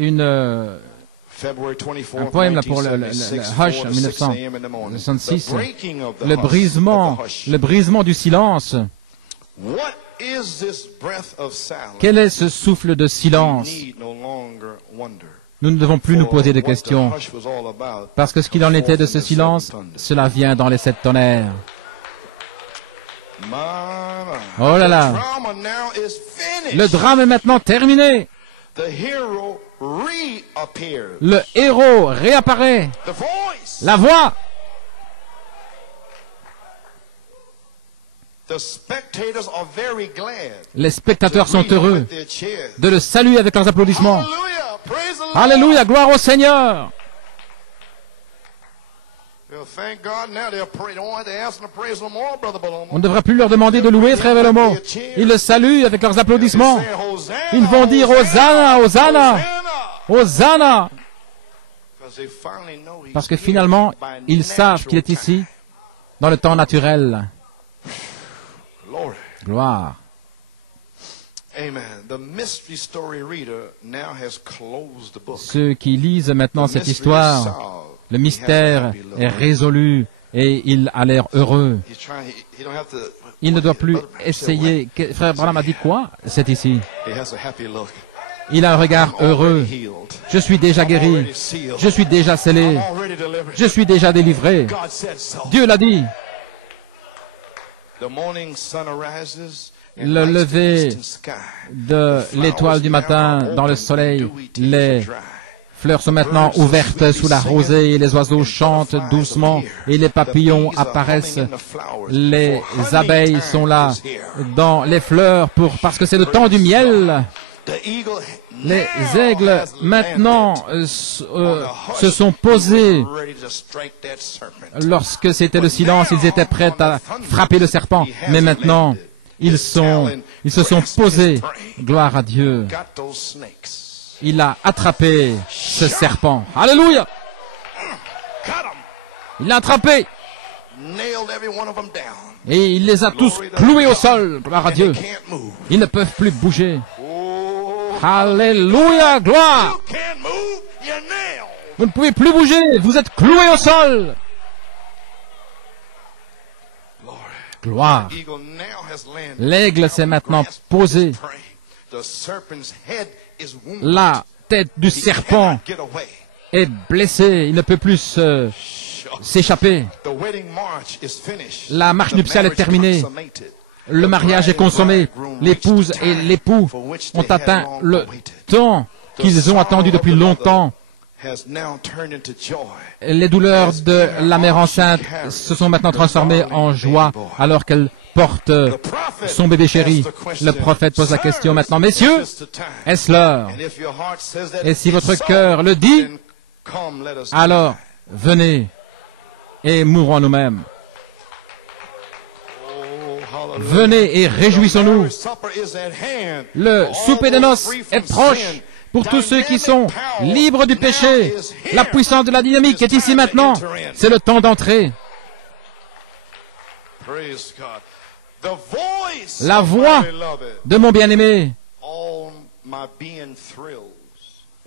un poème là pour le Hush en 1966, le brisement du silence. Quel est ce souffle de silence? Nous ne devons plus nous poser de questions, parce que ce qu'il en était de ce silence, cela vient dans les 7 tonnerres. Oh là là! Le drame est maintenant terminé. Le héros réapparaît. La voix. Les spectateurs sont heureux de le saluer avec leurs applaudissements. Alléluia, gloire au Seigneur. On ne devra plus leur demander de louer, frère Velomo. Ils le saluent avec leurs applaudissements. Ils vont dire Hosanna, Hosanna, Hosanna. Parce que finalement, ils savent qu'il est ici, dans le temps naturel. Gloire. Ceux qui lisent maintenant cette histoire, le mystère est résolu et il a l'air heureux. Il ne doit plus essayer. Frère Branham a dit quoi? C'est ici. Il a un regard heureux. Je suis déjà guéri. Je suis déjà scellé. Je suis déjà délivré. Dieu l'a dit. Le lever de l'étoile du matin dans le soleil, les fleurs sont maintenant ouvertes sous la rosée et les oiseaux chantent doucement et les papillons apparaissent. Les abeilles sont là dans les fleurs parce que c'est le temps du miel. Les aigles maintenant se sont posés. Lorsque c'était le silence, ils étaient prêts à frapper le serpent. Mais maintenant, ils se sont posés. Gloire à Dieu. Il a attrapé ce serpent. Alléluia! Il l'a attrapé. Et il les a tous cloués au sol. Gloire à Dieu. Ils ne peuvent plus bouger. Alléluia, gloire! Vous ne pouvez plus bouger, vous êtes cloués au sol. Gloire. L'aigle s'est maintenant posé. La tête du serpent est blessée, il ne peut plus s'échapper. La marche nuptiale est terminée. Le mariage est consommé. L'épouse et l'époux ont atteint le temps qu'ils ont attendu depuis longtemps. Les douleurs de la mère enceinte se sont maintenant transformées en joie alors qu'elle porte son bébé chéri. Le prophète pose la question maintenant, messieurs, est-ce l'heure? Et si votre cœur le dit, alors venez et mourons nous-mêmes. Venez et réjouissons-nous. Le souper de noces est proche pour tous ceux qui sont libres du péché. La puissance de la dynamique est ici maintenant. C'est le temps d'entrer. La voix de mon bien-aimé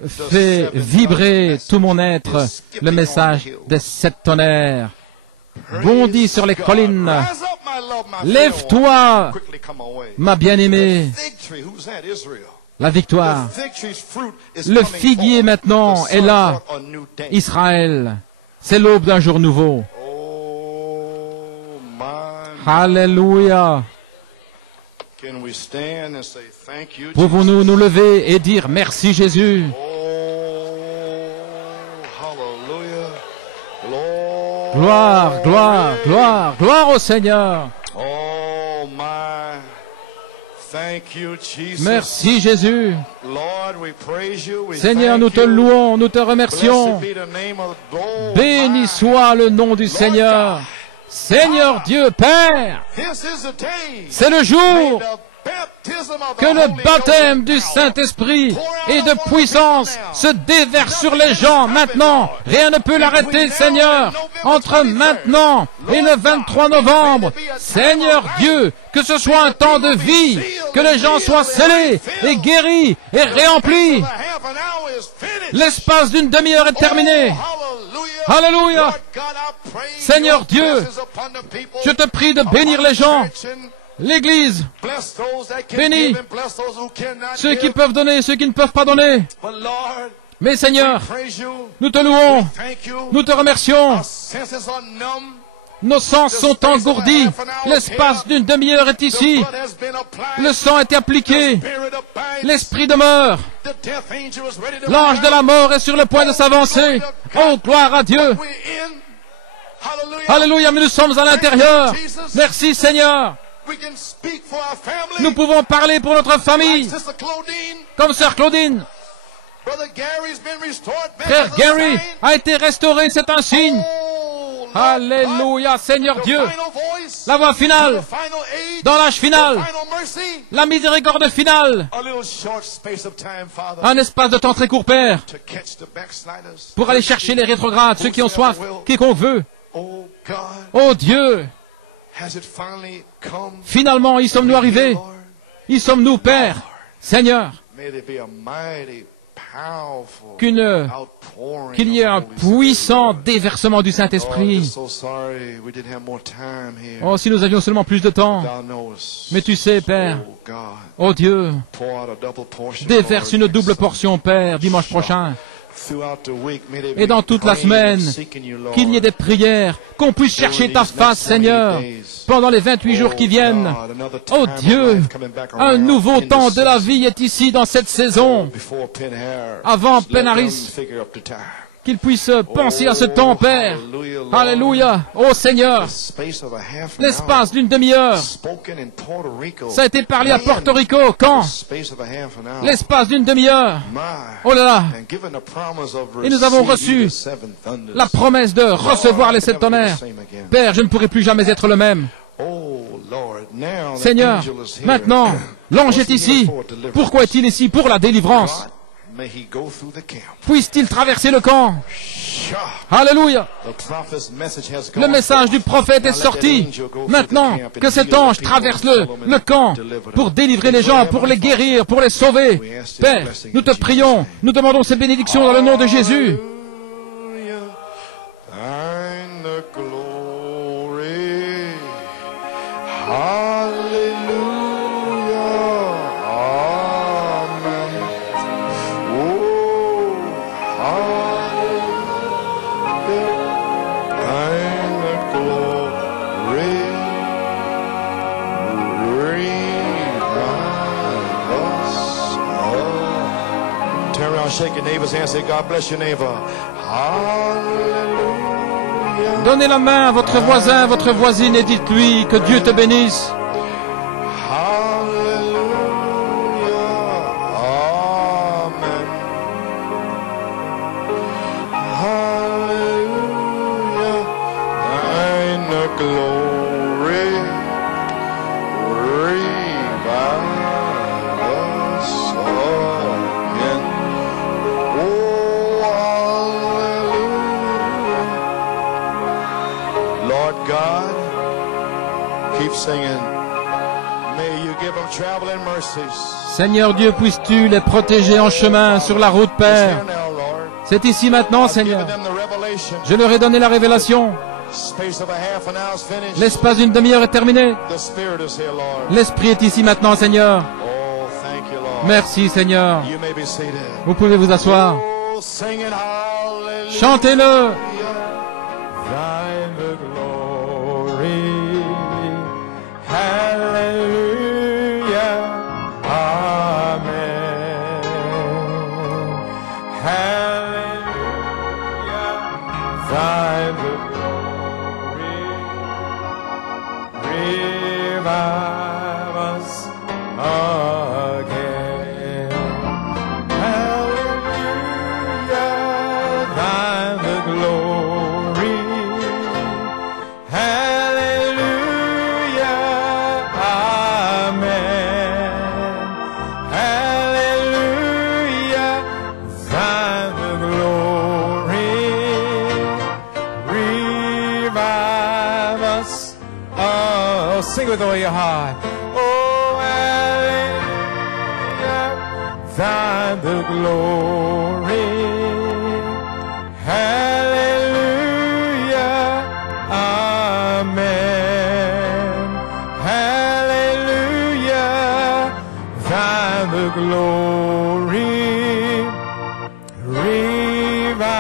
fait vibrer tout mon être. Le message des 7 tonnerres bondit sur les collines. Lève-toi, ma bien-aimée. La victoire. Le figuier maintenant est là. Israël. C'est l'aube d'un jour nouveau. Alléluia. Pouvons-nous nous lever et dire merci Jésus? Gloire, gloire, gloire, gloire au Seigneur. Merci Jésus. Seigneur, nous te louons, nous te remercions. Béni soit le nom du Seigneur. Seigneur Dieu Père, c'est le jour que le baptême du Saint-Esprit et de puissance se déverse sur les gens maintenant. Rien ne peut l'arrêter, Seigneur. Entre maintenant et le 23 novembre, Seigneur Dieu, que ce soit un temps de vie, que les gens soient scellés et guéris et réemplis. L'espace d'une demi-heure est terminé. Alléluia. Seigneur Dieu, je te prie de bénir les gens. L'Église, bénis ceux qui peuvent donner, ceux qui ne peuvent pas donner. Mais Seigneur, nous te louons, nous te remercions. Nos sens sont engourdis. L'espace d'une demi-heure est ici. Le sang a été appliqué. L'esprit demeure. L'ange de la mort est sur le point de s'avancer. Oh, gloire à Dieu. Alléluia, mais nous sommes à l'intérieur. Merci Seigneur. Nous pouvons parler pour notre famille, comme sœur Claudine. Frère Gary a été restauré, c'est un signe. Alléluia, Seigneur Dieu. La voix finale, dans l'âge final, la miséricorde finale. Un espace de temps très court, Père, pour aller chercher les rétrogrades, ceux qui ont soif, quiconque veut. Oh Dieu, finalement, y sommes-nous arrivés? Y sommes-nous, Père, Seigneur? Qu'il y ait un puissant déversement du Saint-Esprit. Oh, si nous avions seulement plus de temps. Mais tu sais, Père, oh Dieu, déverse une double portion, Père, dimanche prochain. Et dans toute la semaine, qu'il y ait des prières, qu'on puisse chercher ta face, Seigneur, pendant les 28 jours qui viennent. Oh Dieu, un nouveau temps de la vie est ici dans cette saison. Avant Penaris, qu'il puisse penser à ce temps, Père. Alléluia. Oh Seigneur, l'espace d'une demi-heure. Ça a été parlé à Porto Rico. Quand? L'espace d'une demi-heure. Oh là là. Et nous avons reçu la promesse de recevoir les 7 tonnerres. Père, je ne pourrai plus jamais être le même. Seigneur, maintenant, l'ange est ici. Pourquoi est-il ici? Pour la délivrance. Puisse-t-il traverser le camp? Alléluia. Le message du prophète est sorti. Maintenant que cet ange traverse le camp pour délivrer les gens, pour les guérir, pour les sauver. Père, nous te prions, nous demandons ces bénédictions dans le nom de Jésus. Shake your neighbor's hand, say, God bless your neighbor. Hallelujah. Donnez la main à votre voisin, votre voisine et dites-lui que Dieu te bénisse. Hallelujah. Amen. Hallelujah. Thine the glory. Revive us again. Lord God, keep singing. May you give them traveling mercies. Seigneur Dieu, puisses-tu les protéger en chemin sur la route, Père. C'est ici maintenant, Seigneur. Je leur ai donné la révélation. L'espace d'une demi-heure est terminé. L'Esprit est ici maintenant, Seigneur. Merci, Seigneur. Vous pouvez vous asseoir. Chantez-le. Sing with all your heart. Oh, hallelujah, thine the glory. Hallelujah, amen. Hallelujah, thine the glory. Revive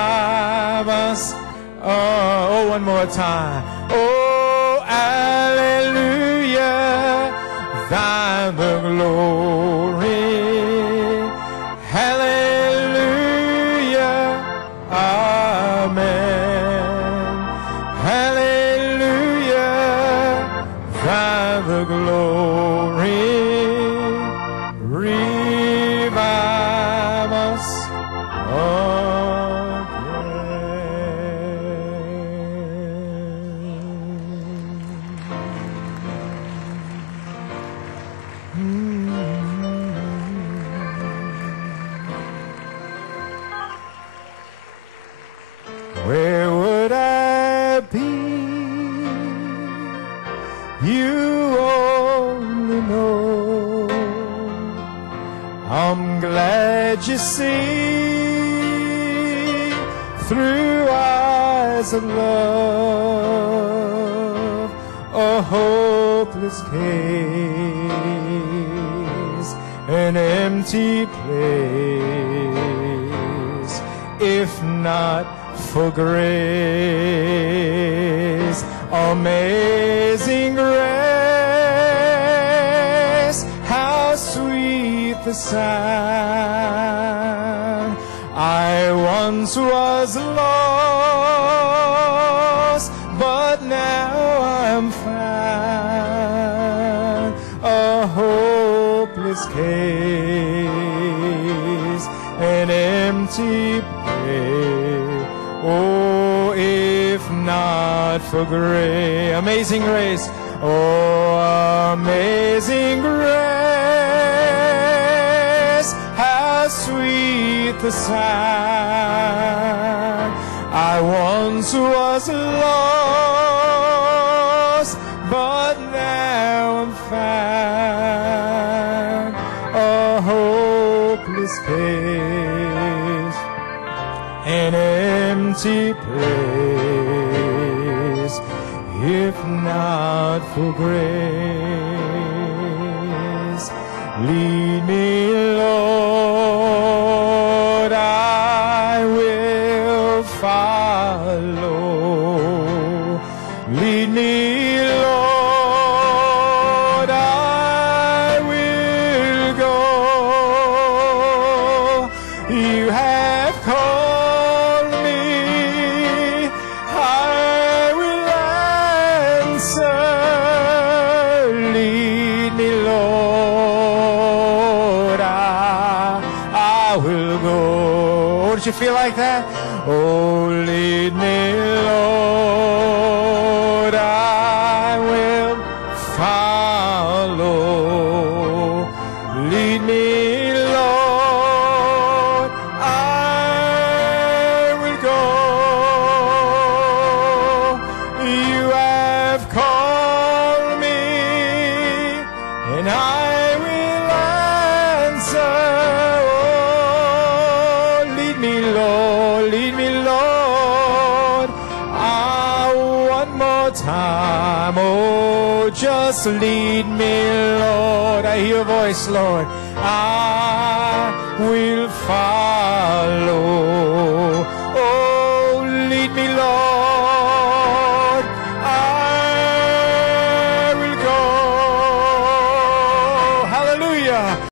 us. Oh, one more time. Oh, hallelujah, thine the glory. Hallelujah, amen. Hallelujah, thine the glory. through eyes of love, a hopeless case, an empty place, if not for grace. Amazing grace, how sweet the sound. I once was lost, but now I'm found. A hopeless case, an empty place. Oh, if not for grace, amazing grace. Oh, amazing grace, how sweet the sound. I once was lost, but now I'm found. A hopeless case, an empty place, if not for grace. Lead me, Lord, I will follow. Lead me, Lord, I will go. You have called me, I will answer. Lead me, Lord, I will go. Oh, did you feel like that? Oh, lead me, Lord, I will follow. Lead me, Lord, I will go. You have called me, and I will answer. Oh, lead me, Lord, lead me, Lord. One more time. Oh, just lead me, Lord. I hear your voice, Lord. I will follow.